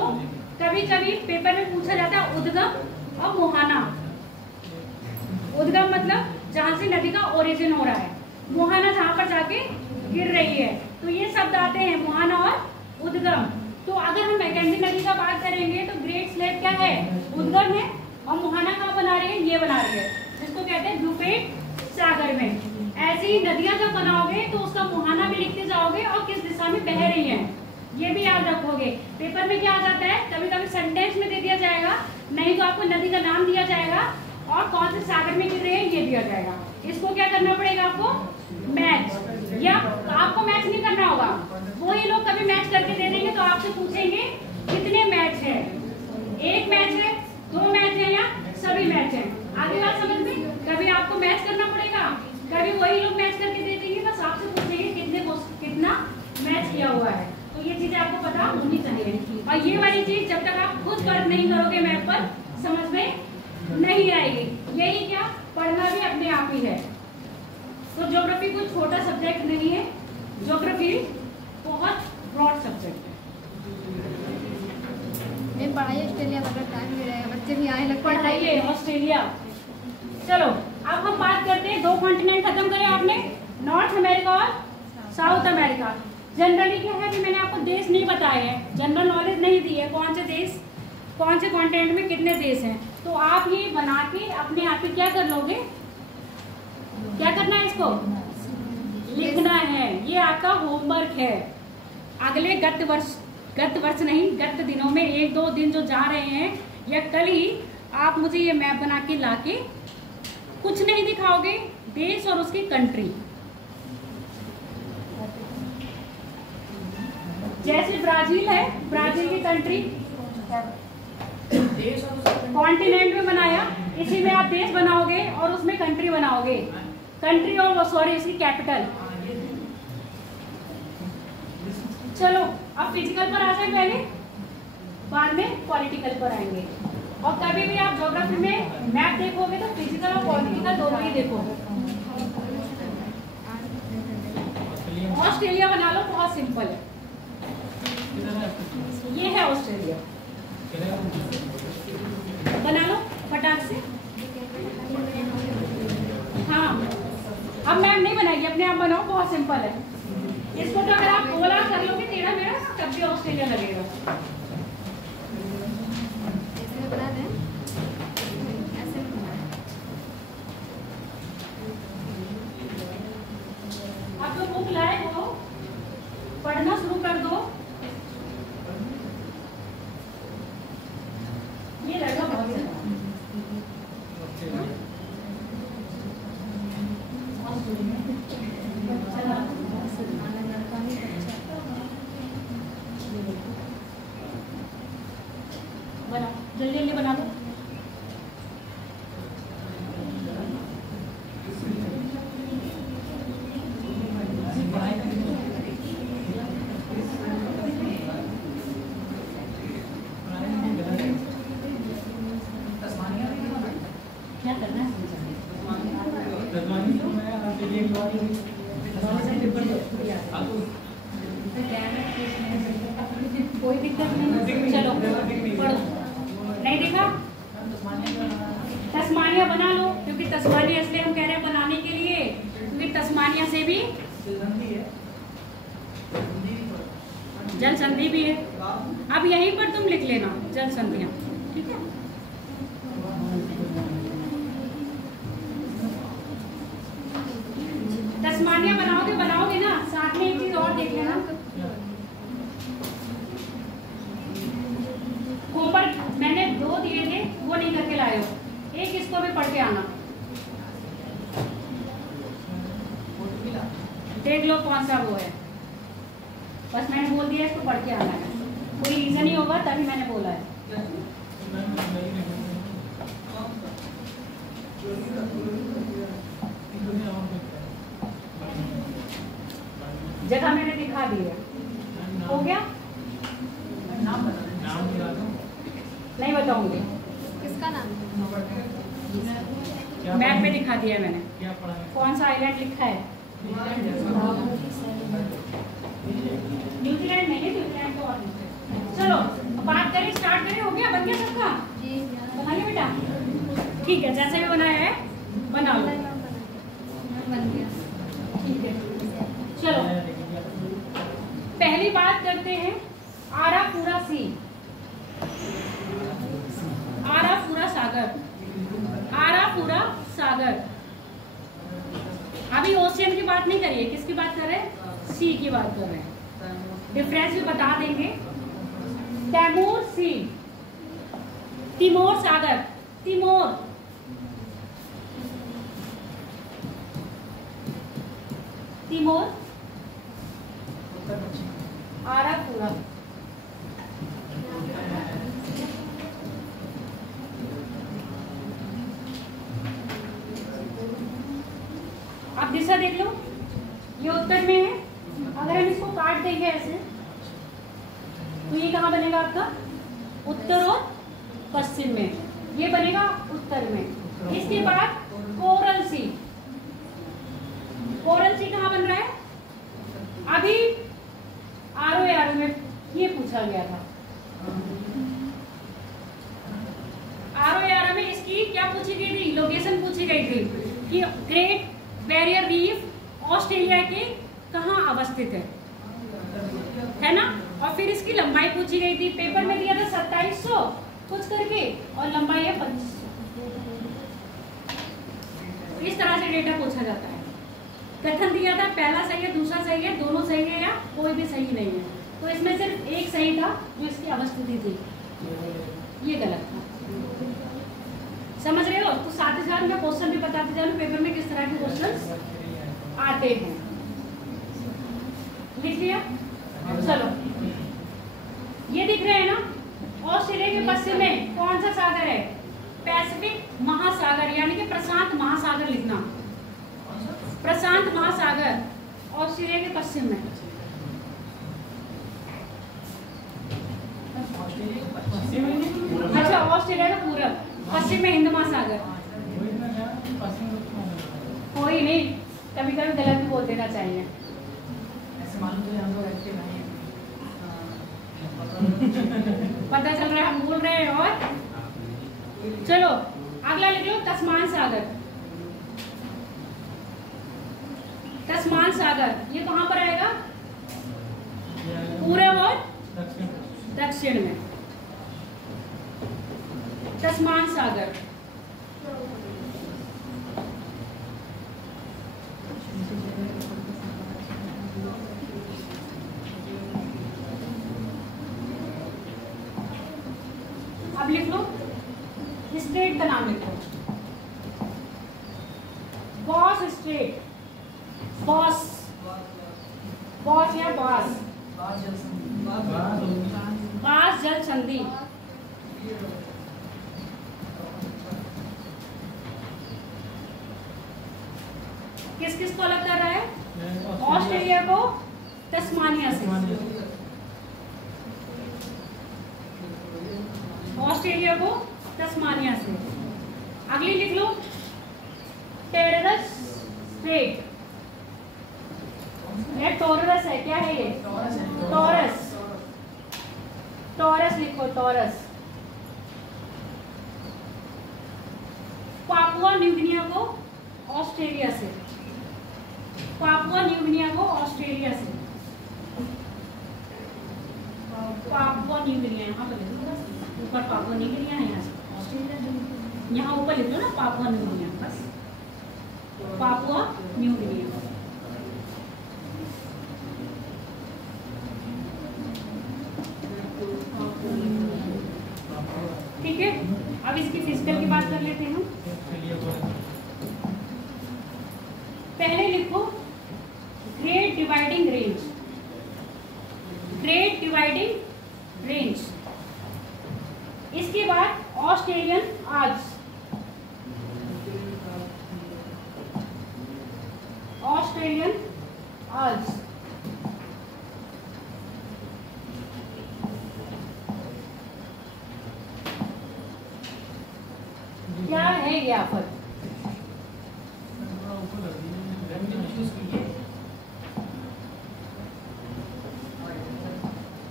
कभी कभी पेपर में पूछा जाता है उद्गम और मुहाना। उद्गम मतलब जहां से नदी का ओरिजिन हो रहा है, मुहाना जहां पर जाके गिर रही है, तो ये शब्द आते हैं मुहाना और उद्गम। तो अगर हम मैकेंजी नदी का बात करेंगे तो ग्रेट स्लेट क्या है? उद्गम है, और मुहाना कहाँ बना रही है? ये बना रही है, जिसको कहते हैं ब्लूपेट सागर में। ऐसी नदियां जब बनाओगे तो उसका मुहाना भी लिखते जाओगे और किस दिशा में बह रही हैं, ये भी याद रखोगे। पेपर में क्या आ जाता है, कभी कभी सेंटेंस में दे दिया जाएगा, नहीं तो आपको नदी का नाम दिया जाएगा और कौन से सागर में गिर रही है ये दिया जाएगा। इसको क्या करना पड़ेगा आपको, मैच, या आपको मैच नहीं करना होगा, वो ये लोग कभी मैच करके दे देंगे तो आपसे पूछेंगे कितने मैच है, एक मैच है, दो मैच है या सभी मैच है। आगे बात समझ में, कभी आपको मैच करना पड़ेगा, कभी वही लोग मैच करके दे देंगे, बस आपसे पूछेंगे कितना मैच किया हुआ है। तो ये चीजें आपको पता होनी चाहिए, और ये वाली चीज जब तक आप खुद वर्क नहीं करोगे मैप पर समझ में नहीं आएगी। यही क्या, पढ़ना भी अपने आप ही है। तो ज्योग्राफी कोई छोटा सब्जेक्ट नहीं है, ज्योग्राफी बहुत ब्रॉड सब्जेक्ट है। मैं पढ़ाई ऑस्ट्रेलिया में, अगर टाइम मिलेगा बच्चे भी आए लगते हैं। पढ़ाइए ऑस्ट्रेलिया। चलो अब हम बात करते हैं, 2 कॉन्टिनेंट खत्म करे आपने, नॉर्थ अमेरिका और साउथ अमेरिका। जनरली क्या है, अभी मैंने आपको देश नहीं बताए हैं, जनरल नॉलेज नहीं दी है, कौन से देश, कौन से कॉन्टिनेंट में कितने देश हैं। तो आप ये बना के अपने आप ही क्या कर लोगे, क्या करना है, इसको लिखना है। ये आपका होमवर्क है। अगले गत वर्ष नहीं, गत दिनों में 1-2 दिन जो जा रहे हैं या कल ही आप मुझे ये मैप बना के लाके कुछ नहीं दिखाओगे, देश और उसकी कंट्री। जैसे ब्राजील है, ब्राजील की कंट्री कॉन्टिनेंट में बनाया, इसी में आप देश बनाओगे और उसमें कंट्री बनाओगे, कंट्री और सॉरी इसकी कैपिटल। चलो अब फिजिकल पर आ जाए पहले, बाद में पॉलिटिकल पर आएंगे। और कभी भी आप ज्योग्राफी में मैप देखोगे तो फिजिकल और पॉलिटिकल दोनों ही देखोगे। ऑस्ट्रेलिया बना लो, बहुत सिंपल है, ये है ऑस्ट्रेलिया, बना लो फटाक से। हाँ अब मैम नहीं बनाएगी, अपने आप बनाओ, बहुत सिंपल है। इसको तो अगर आप गोला कर लोगे टेढ़ा मेढ़ा तब भी ऑस्ट्रेलिया लगेगा। बना दें ऐसे अब तो बुक लाए हो, पढ़ना शुरू कर दो। ये लड़का बहुत बनाओ, जल्दी जल्दी बना दो। क्या करना है, कोई दिक्कत नहीं, चलो पढ़ो। नहीं देखा, तस्मानिया बना लो, क्योंकि तस्मानिया इसलिए हम कह रहे हैं बनाने के लिए क्योंकि तस्मानिया से भी जल संधि भी है। अब यहीं पर तुम लिख लेना जल संधियां, ठीक है। तस्मानिया बनाओगे ना, साथ में एक चीज और देख लेना, होमवर्क मैंने 2 दिए थे वो नहीं करके लाए हो, एक इसको भी पढ़ के आना, देख लो कौन सा वो है, बस मैंने बोल दिया इसको पढ़ के आना है, कोई रीजन ही होगा तभी मैंने बोला है। जगह मैंने दिखा दी है, हो गया, नहीं बताऊंगी, किसका नाम, मैप में दिखा दिया है मैंने, कौन सा आइलैंड लिखा है, न्यूजीलैंड नहीं है, न्यूजीलैंड तो और चलो बात करें, स्टार्ट करें, हो गया, बन गया सबका, बना लिया बेटा, ठीक है, जैसे भी बनाया है बना लो, बन गया, ठीक है। चलो पहली बात करते हैं आरापुरा सी, आरापुरा सागर, आरापुरा सागर। अभी ओशियन की बात नहीं करिए, किसकी बात कर रहे हैं, सी की बात कर रहे हैं। डिफरेंस भी बता देंगे। तैमूर सी, तिमोर सागर, तिमोर, तिमोर आरा पूरा, आप दिशा देख लो, ये उत्तर में है। अगर हम इसको काट देंगे ऐसे तो ये कहाँ बनेगा आपका? उत्तर और पश्चिम में, ये बनेगा उत्तर में। इसके बाद कोरल सी, कोरल सी कहाँ बन रहा है? अभी आरो यारो में ये पूछा गया था। आरो यारो में इसकी क्या पूछी गई थी? लोकेशन पूछी गई थी कि ग्रेट बैरियर रीफ ऑस्ट्रेलिया के कहाँ अवस्थित है ना। और फिर इसकी लंबाई पूछी गई थी, पेपर में दिया था 2700 कुछ करके और लंबाई है 2500। इस तरह से डेटा पूछा जाता है। कथन दिया था पहला सही है, दूसरा सही है, दोनों सही है या कोई भी सही नहीं है। तो इसमें सिर्फ एक सही था जो इसकी अवस्थिति थी, ये गलत था। समझ रहे हो? तो साथ ही साथ मैं क्वेश्चन भी बताते जा रही हूँ पेपर में किस तरह के क्वेश्चन आते हैं। लिख लिया? चलो, ये दिख रहे हैं ना, ऑस्ट्रेलिया के पश्चिम में कौन सा सागर है? पैसिफिक महासागर, यानी कि प्रशांत महासागर लिखना। प्रशांत महासागर ऑस्ट्रेलिया के पश्चिम में। अच्छा, ऑस्ट्रेलिया का पूरब, पश्चिम में हिंद महासागर। कोई नहीं, कभी कभी गलत भी बोल देना चाहिए। पता चल रहा है हम बोल रहे हैं। और चलो अगला लिख लो, तस्मान सागर। तस्मान सागर ये कहां पर आएगा? पूरब और दक्षिण में। तस्मान सागर। अब लिख लो, स्टेट का नाम लिखो। बॉस स्टेट, बॉस, बॉस या बॉस, बास जल संधि। किस किस को अलग कर रहा है? ऑस्ट्रेलिया को तस्मानिया से, ऑस्ट्रेलिया को तस्मानिया से। अगली लिख लो, टेरस स्ट्रेट। ये टोरस है, क्या है ये? टॉरस, टॉरस लिखो, टॉरस। पापुआ न्यू गिनिया को ऑस्ट्रेलिया से, पापुआ न्यू गिनिया को ऑस्ट्रेलिया से, पापुआ न्यू गिनिया। यहाँ पर ऊपर पापुआ न्यू गिनिया है, यहाँ से ऑस्ट्रेलिया, यहाँ ऊपर लिख लो ना पापुआ न्यू गिनिया, बस पापुआ न्यू गिनिया। ठीक है, अब इसकी फिजिकल की बात कर लेते हैं हम। पहले लिखो great dividing range, great dividing range. इसके बाद ऑस्ट्रेलियन आल्प्स, ऑस्ट्रेलियन आल्प्स। क्या है ये आफत?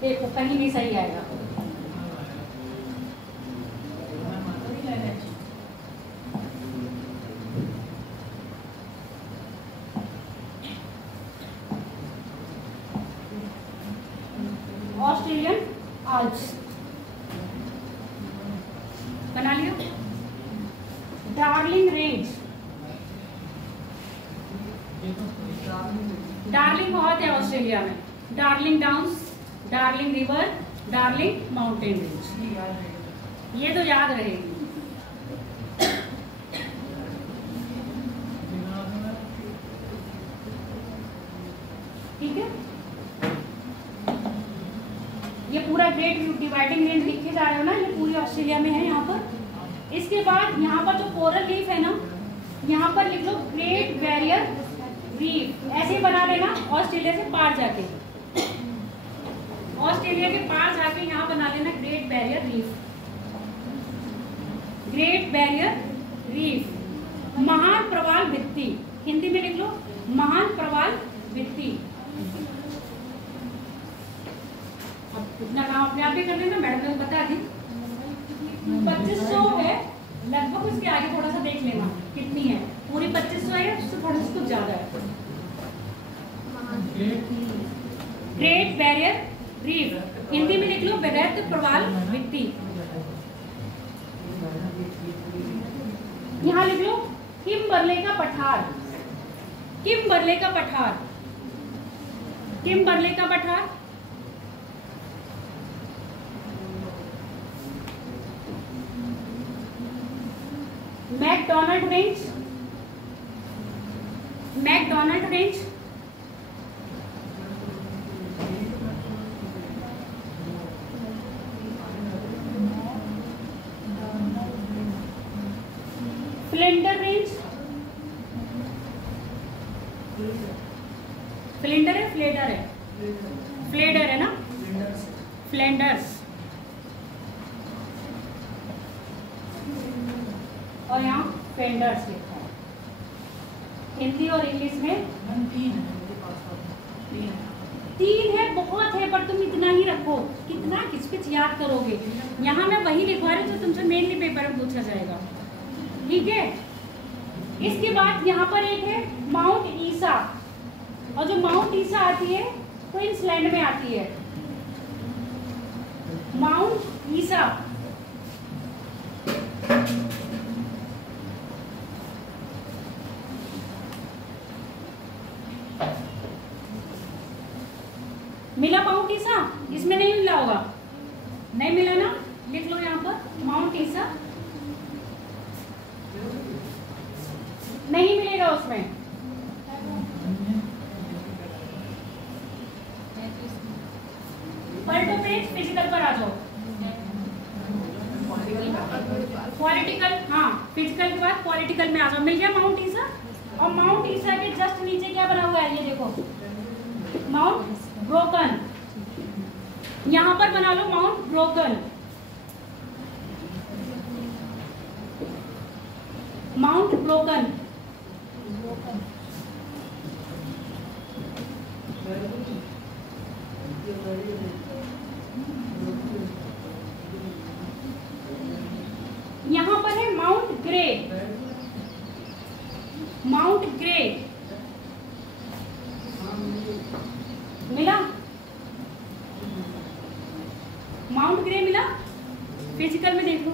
देखो कहीं नहीं सही आएगा। ऑस्ट्रेलियन आल्प्स बना लिया। डार्लिंग रेंज, डार्लिंग बहुत है ऑस्ट्रेलिया में, darling downs, darling river, darling mountain range. ये तो याद रहेगी। ठीक है, ये पूरा ग्रेट डिवाइडिंग रेंज लिखे जा रहे हो ना, ये पूरी ऑस्ट्रेलिया में है यहाँ पर। इसके बाद यहाँ पर जो कोरल रीफ है ना, यहाँ पर लिख लो ग्रेट बैरियर रीफ, ऐसे बना लेना। ऑस्ट्रेलिया से पार जाके, ऑस्ट्रेलिया के पार जाके यहाँ बना लेना great barrier reef, great barrier reef. महान प्रवाल भित्ति, हिंदी में लिख लो महान प्रवाल भित्ति। अब इतना काम अपने आप ही कर लेना, मैडम ने बता दी। 2500 है लगभग, उसके आगे थोड़ा सा देख लेना कितनी है। पूरी 2500 है, उससे थोड़ा सा कुछ ज्यादा है। ग्रेट बैरियर रीफ, हिंदी में लिख लो वृहद प्रवाल भित्ति। यहाँ लिख लो किम्बर्ले का पठार, किम्बर्ले का पठार, किम्बर्ले का पठार। McDonald range, McDonald range, Flinder range, Flinder है फ्लेडर है, फ्लेडर है ना, फ्लेंडर्स। और यहाँ फेंडर्स लिखा है। हिंदी और इंग्लिश में 3 है, बहुत है, पर तुम इतना ही रखो। कितना किच याद करोगे। यहाँ मैं वही लिखवा रही हूँ जो तुमसे मेनली पेपर में पूछा जाएगा। ठीक है, इसके बाद यहाँ पर एक है माउंट ईसा, और जो माउंट ईसा आती है क्वींसलैंड में आती है। माउंट ईसा, मिला माउंट ईसा? इसमें नहीं मिला होगा, नहीं मिला ना, लिख लो यहाँ पर माउंट ईसा। नहीं मिलेगा उसमें। पलटो पेज, फिजिकल पर आ जाओ। पॉलिटिकल, हाँ फिजिकल के बाद पॉलिटिकल में आ जाओ। मिल गया माउंट ईसा। और माउंट ईसा के जस्ट नीचे क्या बना हुआ है, ये देखो माउंट ब्रोकन। यहां पर बना लो माउंट ब्रोकन, माउंट ब्रोकन। यहां पर है माउंट ग्रे, माउंट ग्रे मिला, माउंट ग्रे मिला। फिजिकल में देख लो,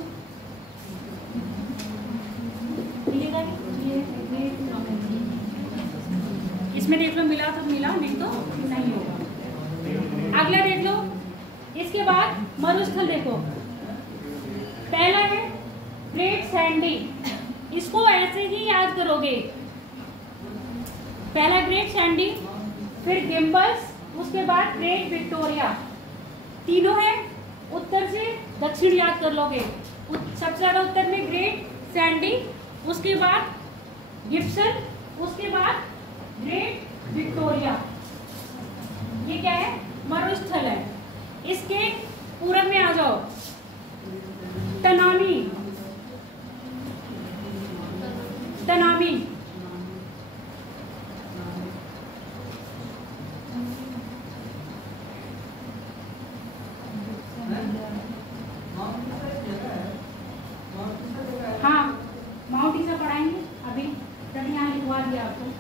इसमें देख लो मिला तो मिला, नहीं तो नहीं होगा। अगला देख लो, इसके बाद मरुस्थल देखो। पहला है ग्रेट सैंडी, इसको ऐसे ही याद करोगे। पहला ग्रेट सैंडी, फिर गिम्बल्स, उसके बाद ग्रेट विक्टोरिया। तीनों है, उत्तर से दक्षिण याद कर लोगे। सबसे ज्यादा उत्तर में ग्रेट सैंडी, उसके बाद गिब्सन, उसके बाद ग्रेट विक्टोरिया। ये क्या है, मरुस्थल है। इसके पूरब में आ जाओ, तनामी, तनामी। हाँ माउंट ईसा पढ़ाएंगे अभी, तभी यहाँ लिखवा दिया आपको।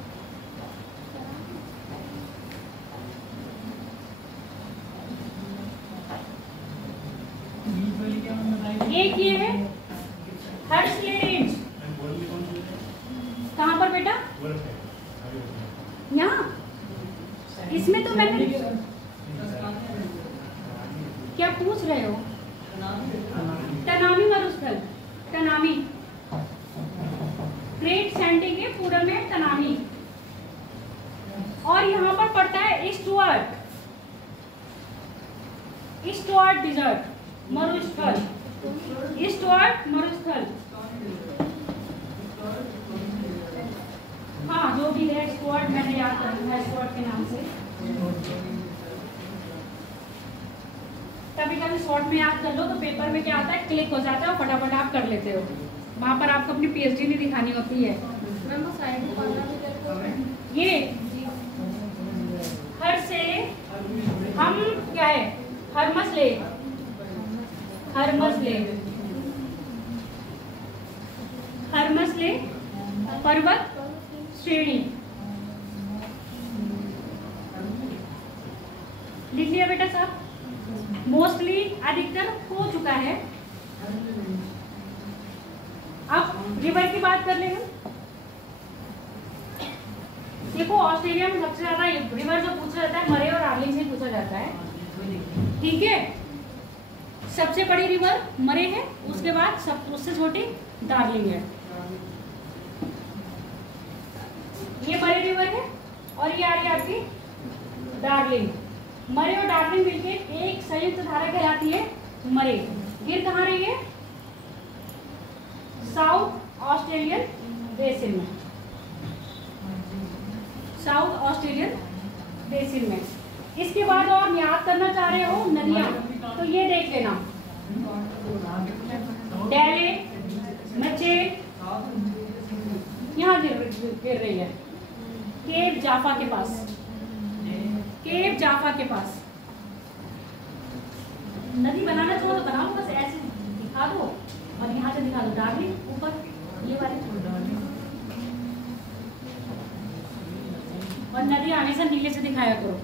एक ये है हर्सले रेंज। कहाँ पर बेटा? यहाँ, इसमें तो मैंने पूछ रहे हो? तनामी मरुस्थल, तनामी, ग्रेट सैंडी के पूरब में तनामी। और यहाँ पर पड़ता है ईस्टवर्ड, ईस्टवर्ड डिजर्ट, मरुस्थल, ईस्टवर्ड मरुस्थल। हाँ जो भी है ईस्टवर्ड, मैंने याद कर लिया ईस्टवर्ड के नाम से। कभी कभी शॉर्ट में याद कर लो तो पेपर में क्या आता है, क्लिक हो जाता है और फटाफट आप कर लेते हो। वहाँ पर आपको अपनी पीएचडी नहीं दिखानी होती है। मैम वो साइड में कॉर्नर में करके ये हर से हम क्या है, हरमस ले, हरमस ले, हरमस ले पर्वत श्रेणी। लिख लिया बेटा साहब? मोस्टली अधिकतर हो चुका है। अब रिवर की बात कर ले हम। देखो ऑस्ट्रेलिया में सबसे ज्यादा रिवर जो पूछा जाता है मरे और आर्लिंग से पूछा जाता है, ठीक है। सबसे बड़ी रिवर मरे है, उसके बाद सब उससे छोटी डार्लिंग है। ये मरे रिवर है और ये आ रही है आपकी डार्लिंग। मरे और डार्लिंग मिलके एक संयुक्त धारा कहलाती है मरे। गिर कहाँ रही है? साउथ ऑस्ट्रेलियन बेसिन में, साउथ ऑस्ट्रेलियन बेसिन में। इसके बाद और याद करना चाह रहे हो नदियां, तो ये देख लेना, डेले, मचे, यहाँ गिर रही है केप जाफा के पास, केप जाफा के पास। नदी बनाना चाहो तो बनाओ, बस ऐसे दिखा दो और यहाँ से दिखा दो डार्लिंग ऊपर, ये वाले। और नदी हमेशा नीले से दिखाया करो।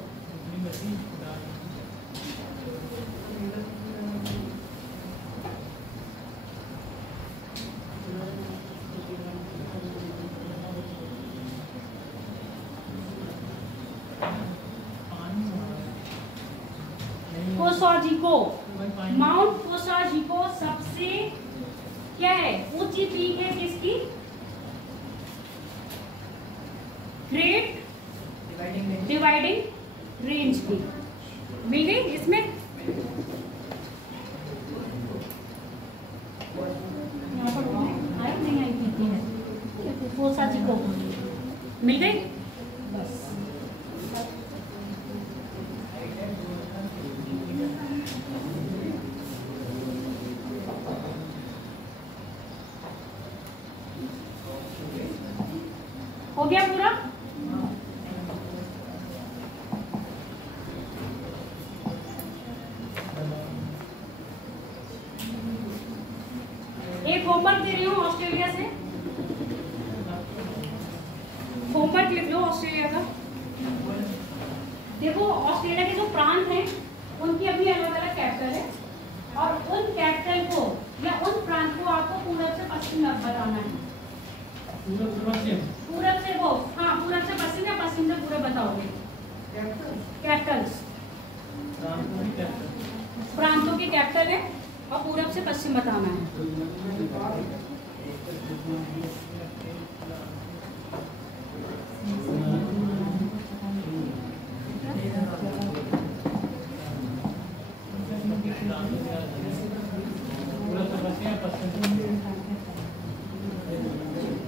कोसाजिको, माउंट कोसाजिको सबसे क्या है, ऊंची पीक है किसकी? ग्रेट डिवाइडिंग रेंज की। मिल गई इसमें? यहाँ पर आई नहीं आई थी कोसाजिको, मिल गई बस। हो गया पूरा? एक होमवर्क दे रही हूँ ऑस्ट्रेलिया से, होमवर्क लिख लो ऑस्ट्रेलिया का। देखो ऑस्ट्रेलिया के जो प्रांत हैं उनकी अपनी अलग अलग कैपिटल है, और उन कैपिटल को या उन प्रांत को आपको पूरब से पश्चिम बताना है। पूरब से वो, हाँ पूरब से पश्चिम या पश्चिम से पूरब बताओगे। कैपिटल्स प्रांतों की कैपिटल है और पूरब से पश्चिम बताना है।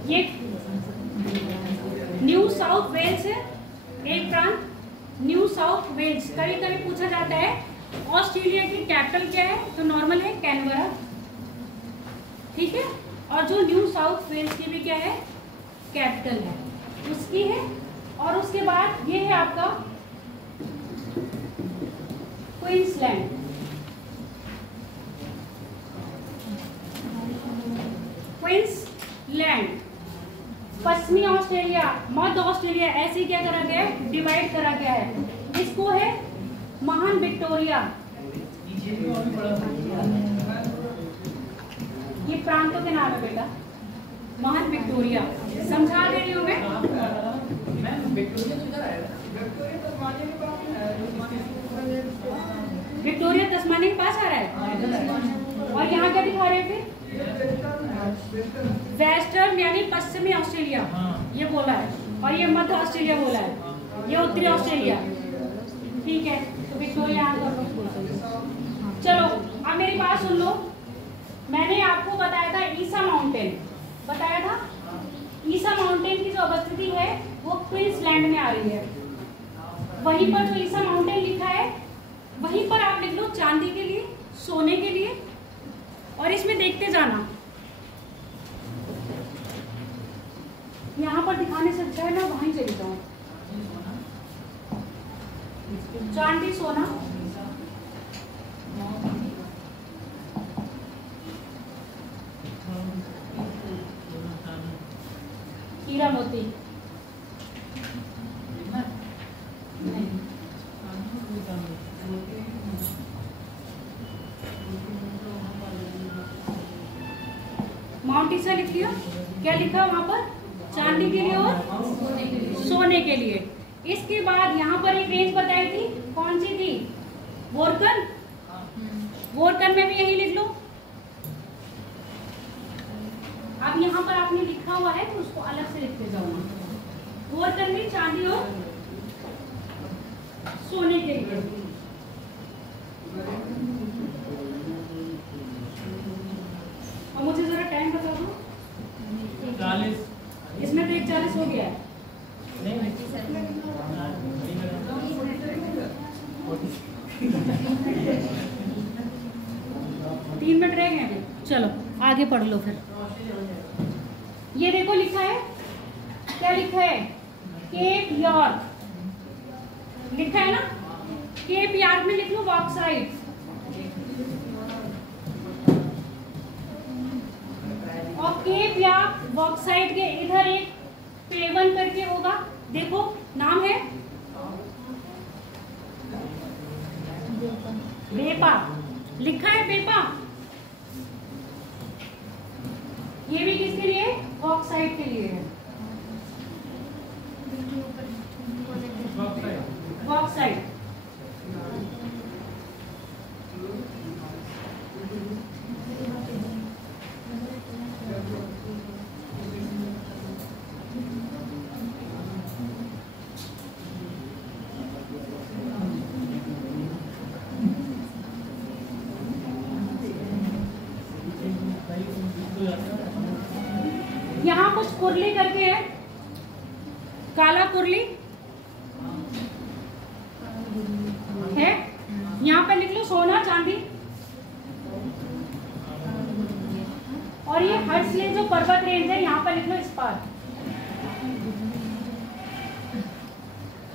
ये न्यू साउथ वेल्स है एक प्रांत, न्यू साउथ वेल्स। कभी कभी पूछा जाता है ऑस्ट्रेलिया की कैपिटल क्या है, तो नॉर्मल है कैनबरा, ठीक है। और जो न्यू साउथ वेल्स की भी क्या है, कैपिटल है, उसकी है। और उसके बाद ये है आपका क्वींसलैंड। क्वींसलैंड पश्चिमी ऑस्ट्रेलिया, मध्य ऑस्ट्रेलिया, ऐसे क्या करा गया है, डिवाइड करा गया है। इसको है महान विक्टोरिया। ये प्रांतों के नाम है बेटा, महान विक्टोरिया। समझा दे रही हूँ मैं। विक्टोरिया तस्मानिया के पास आ रहा है। और यहाँ क्या दिखा रहे थे? वेस्टर्न यानी पश्चिमी ऑस्ट्रेलिया ये बोला है, और ये मध्य ऑस्ट्रेलिया बोला है, ये उत्तरी ऑस्ट्रेलिया। ठीक है, तो विक्टोरिया आंसर। चलो अब मेरी बात सुन लो। मैंने आपको बताया था ईसा माउंटेन, बताया था ईसा माउंटेन की जो अवस्थिति है वो क्वींसलैंड में आ रही है। वहीं पर जो ईसा माउंटेन लिखा है वहीं पर आप लिख लो चांदी के लिए, सोने के लिए, और इसमें देखते जाना। यहाँ पर दिखाने से अच्छा है ना वहीं चली जाऊं। चांदी सोना, हीरा मोती, माउंट ईसा लिख लिया। क्या लिखा वहां पर? चांदी के लिए और सोने के लिए। इसके बाद यहाँ पर एक रेंज बताई थी, कौन सी थी? वोरकन। वोरकन में भी यही लिख लो। अब यहाँ पर आपने लिखा हुआ है तो उसको अलग से लिखते जाओ। वोरकन में चांदी और सोने के लिए। और मुझे जरा टाइम बता दो। 40। इसमें तो 1:40 हो गया है। 3 मिनट रह गए अभी। चलो आगे पढ़ लो फिर। ये देखो लिखा है, क्या लिखा है? केप यॉर्क लिखा है ना। केप यॉर्क में लिख लो बॉक्साइट। और केप यॉर्क बॉक्साइट के इधर एक पेवन करके होगा, देखो नाम है बेपा, लिखा है बेपा। ये भी किसके लिए? बॉक्साइट के लिए है। बॉक्साइट। यहाँ कुछ कुरली करके है, काला कुरली है। यहाँ पे लिख लो सोना चांदी। और ये हर्सले जो पर्वत रेंज है यहाँ पर लिख लो इस्पात।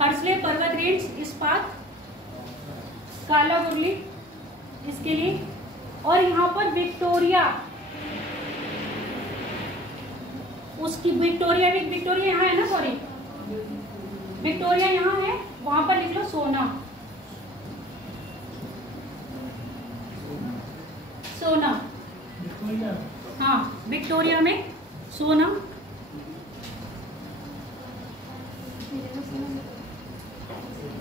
हर्सले पर्वत रेंज इस्पात, काला कुरली इसके लिए। और यहाँ पर विक्टोरिया, उसकी विक्टोरिया यहाँ है ना, सॉरी विक्टोरिया यहाँ है, वहां पर लिख लो सोना। सोना, हाँ विक्टोरिया में सोना।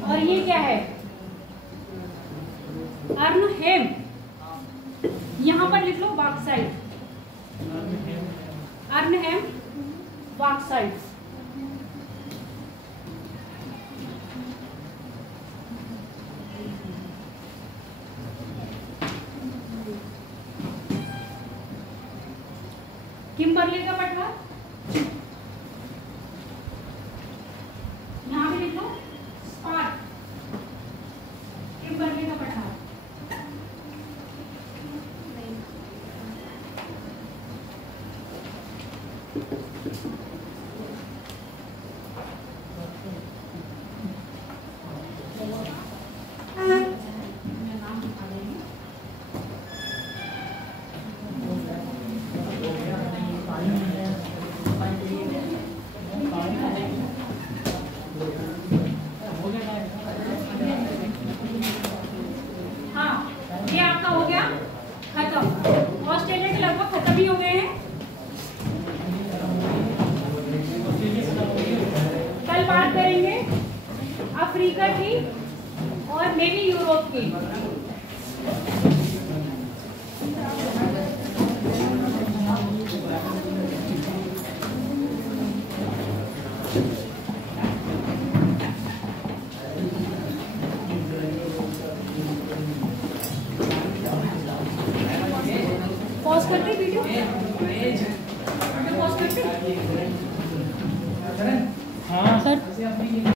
और ये क्या है? अर्नहेम, यहाँ पर लिख लो बॉक्साइट। Arnhem bauxite. किम्बरली का पटवार यहाँ भी लिख लो स्पार्क। किम्बरली का पटवार। अफ्रीका की और मे बी यूरोप की। पॉज करते वीडियो, पॉज करते। हाँ सर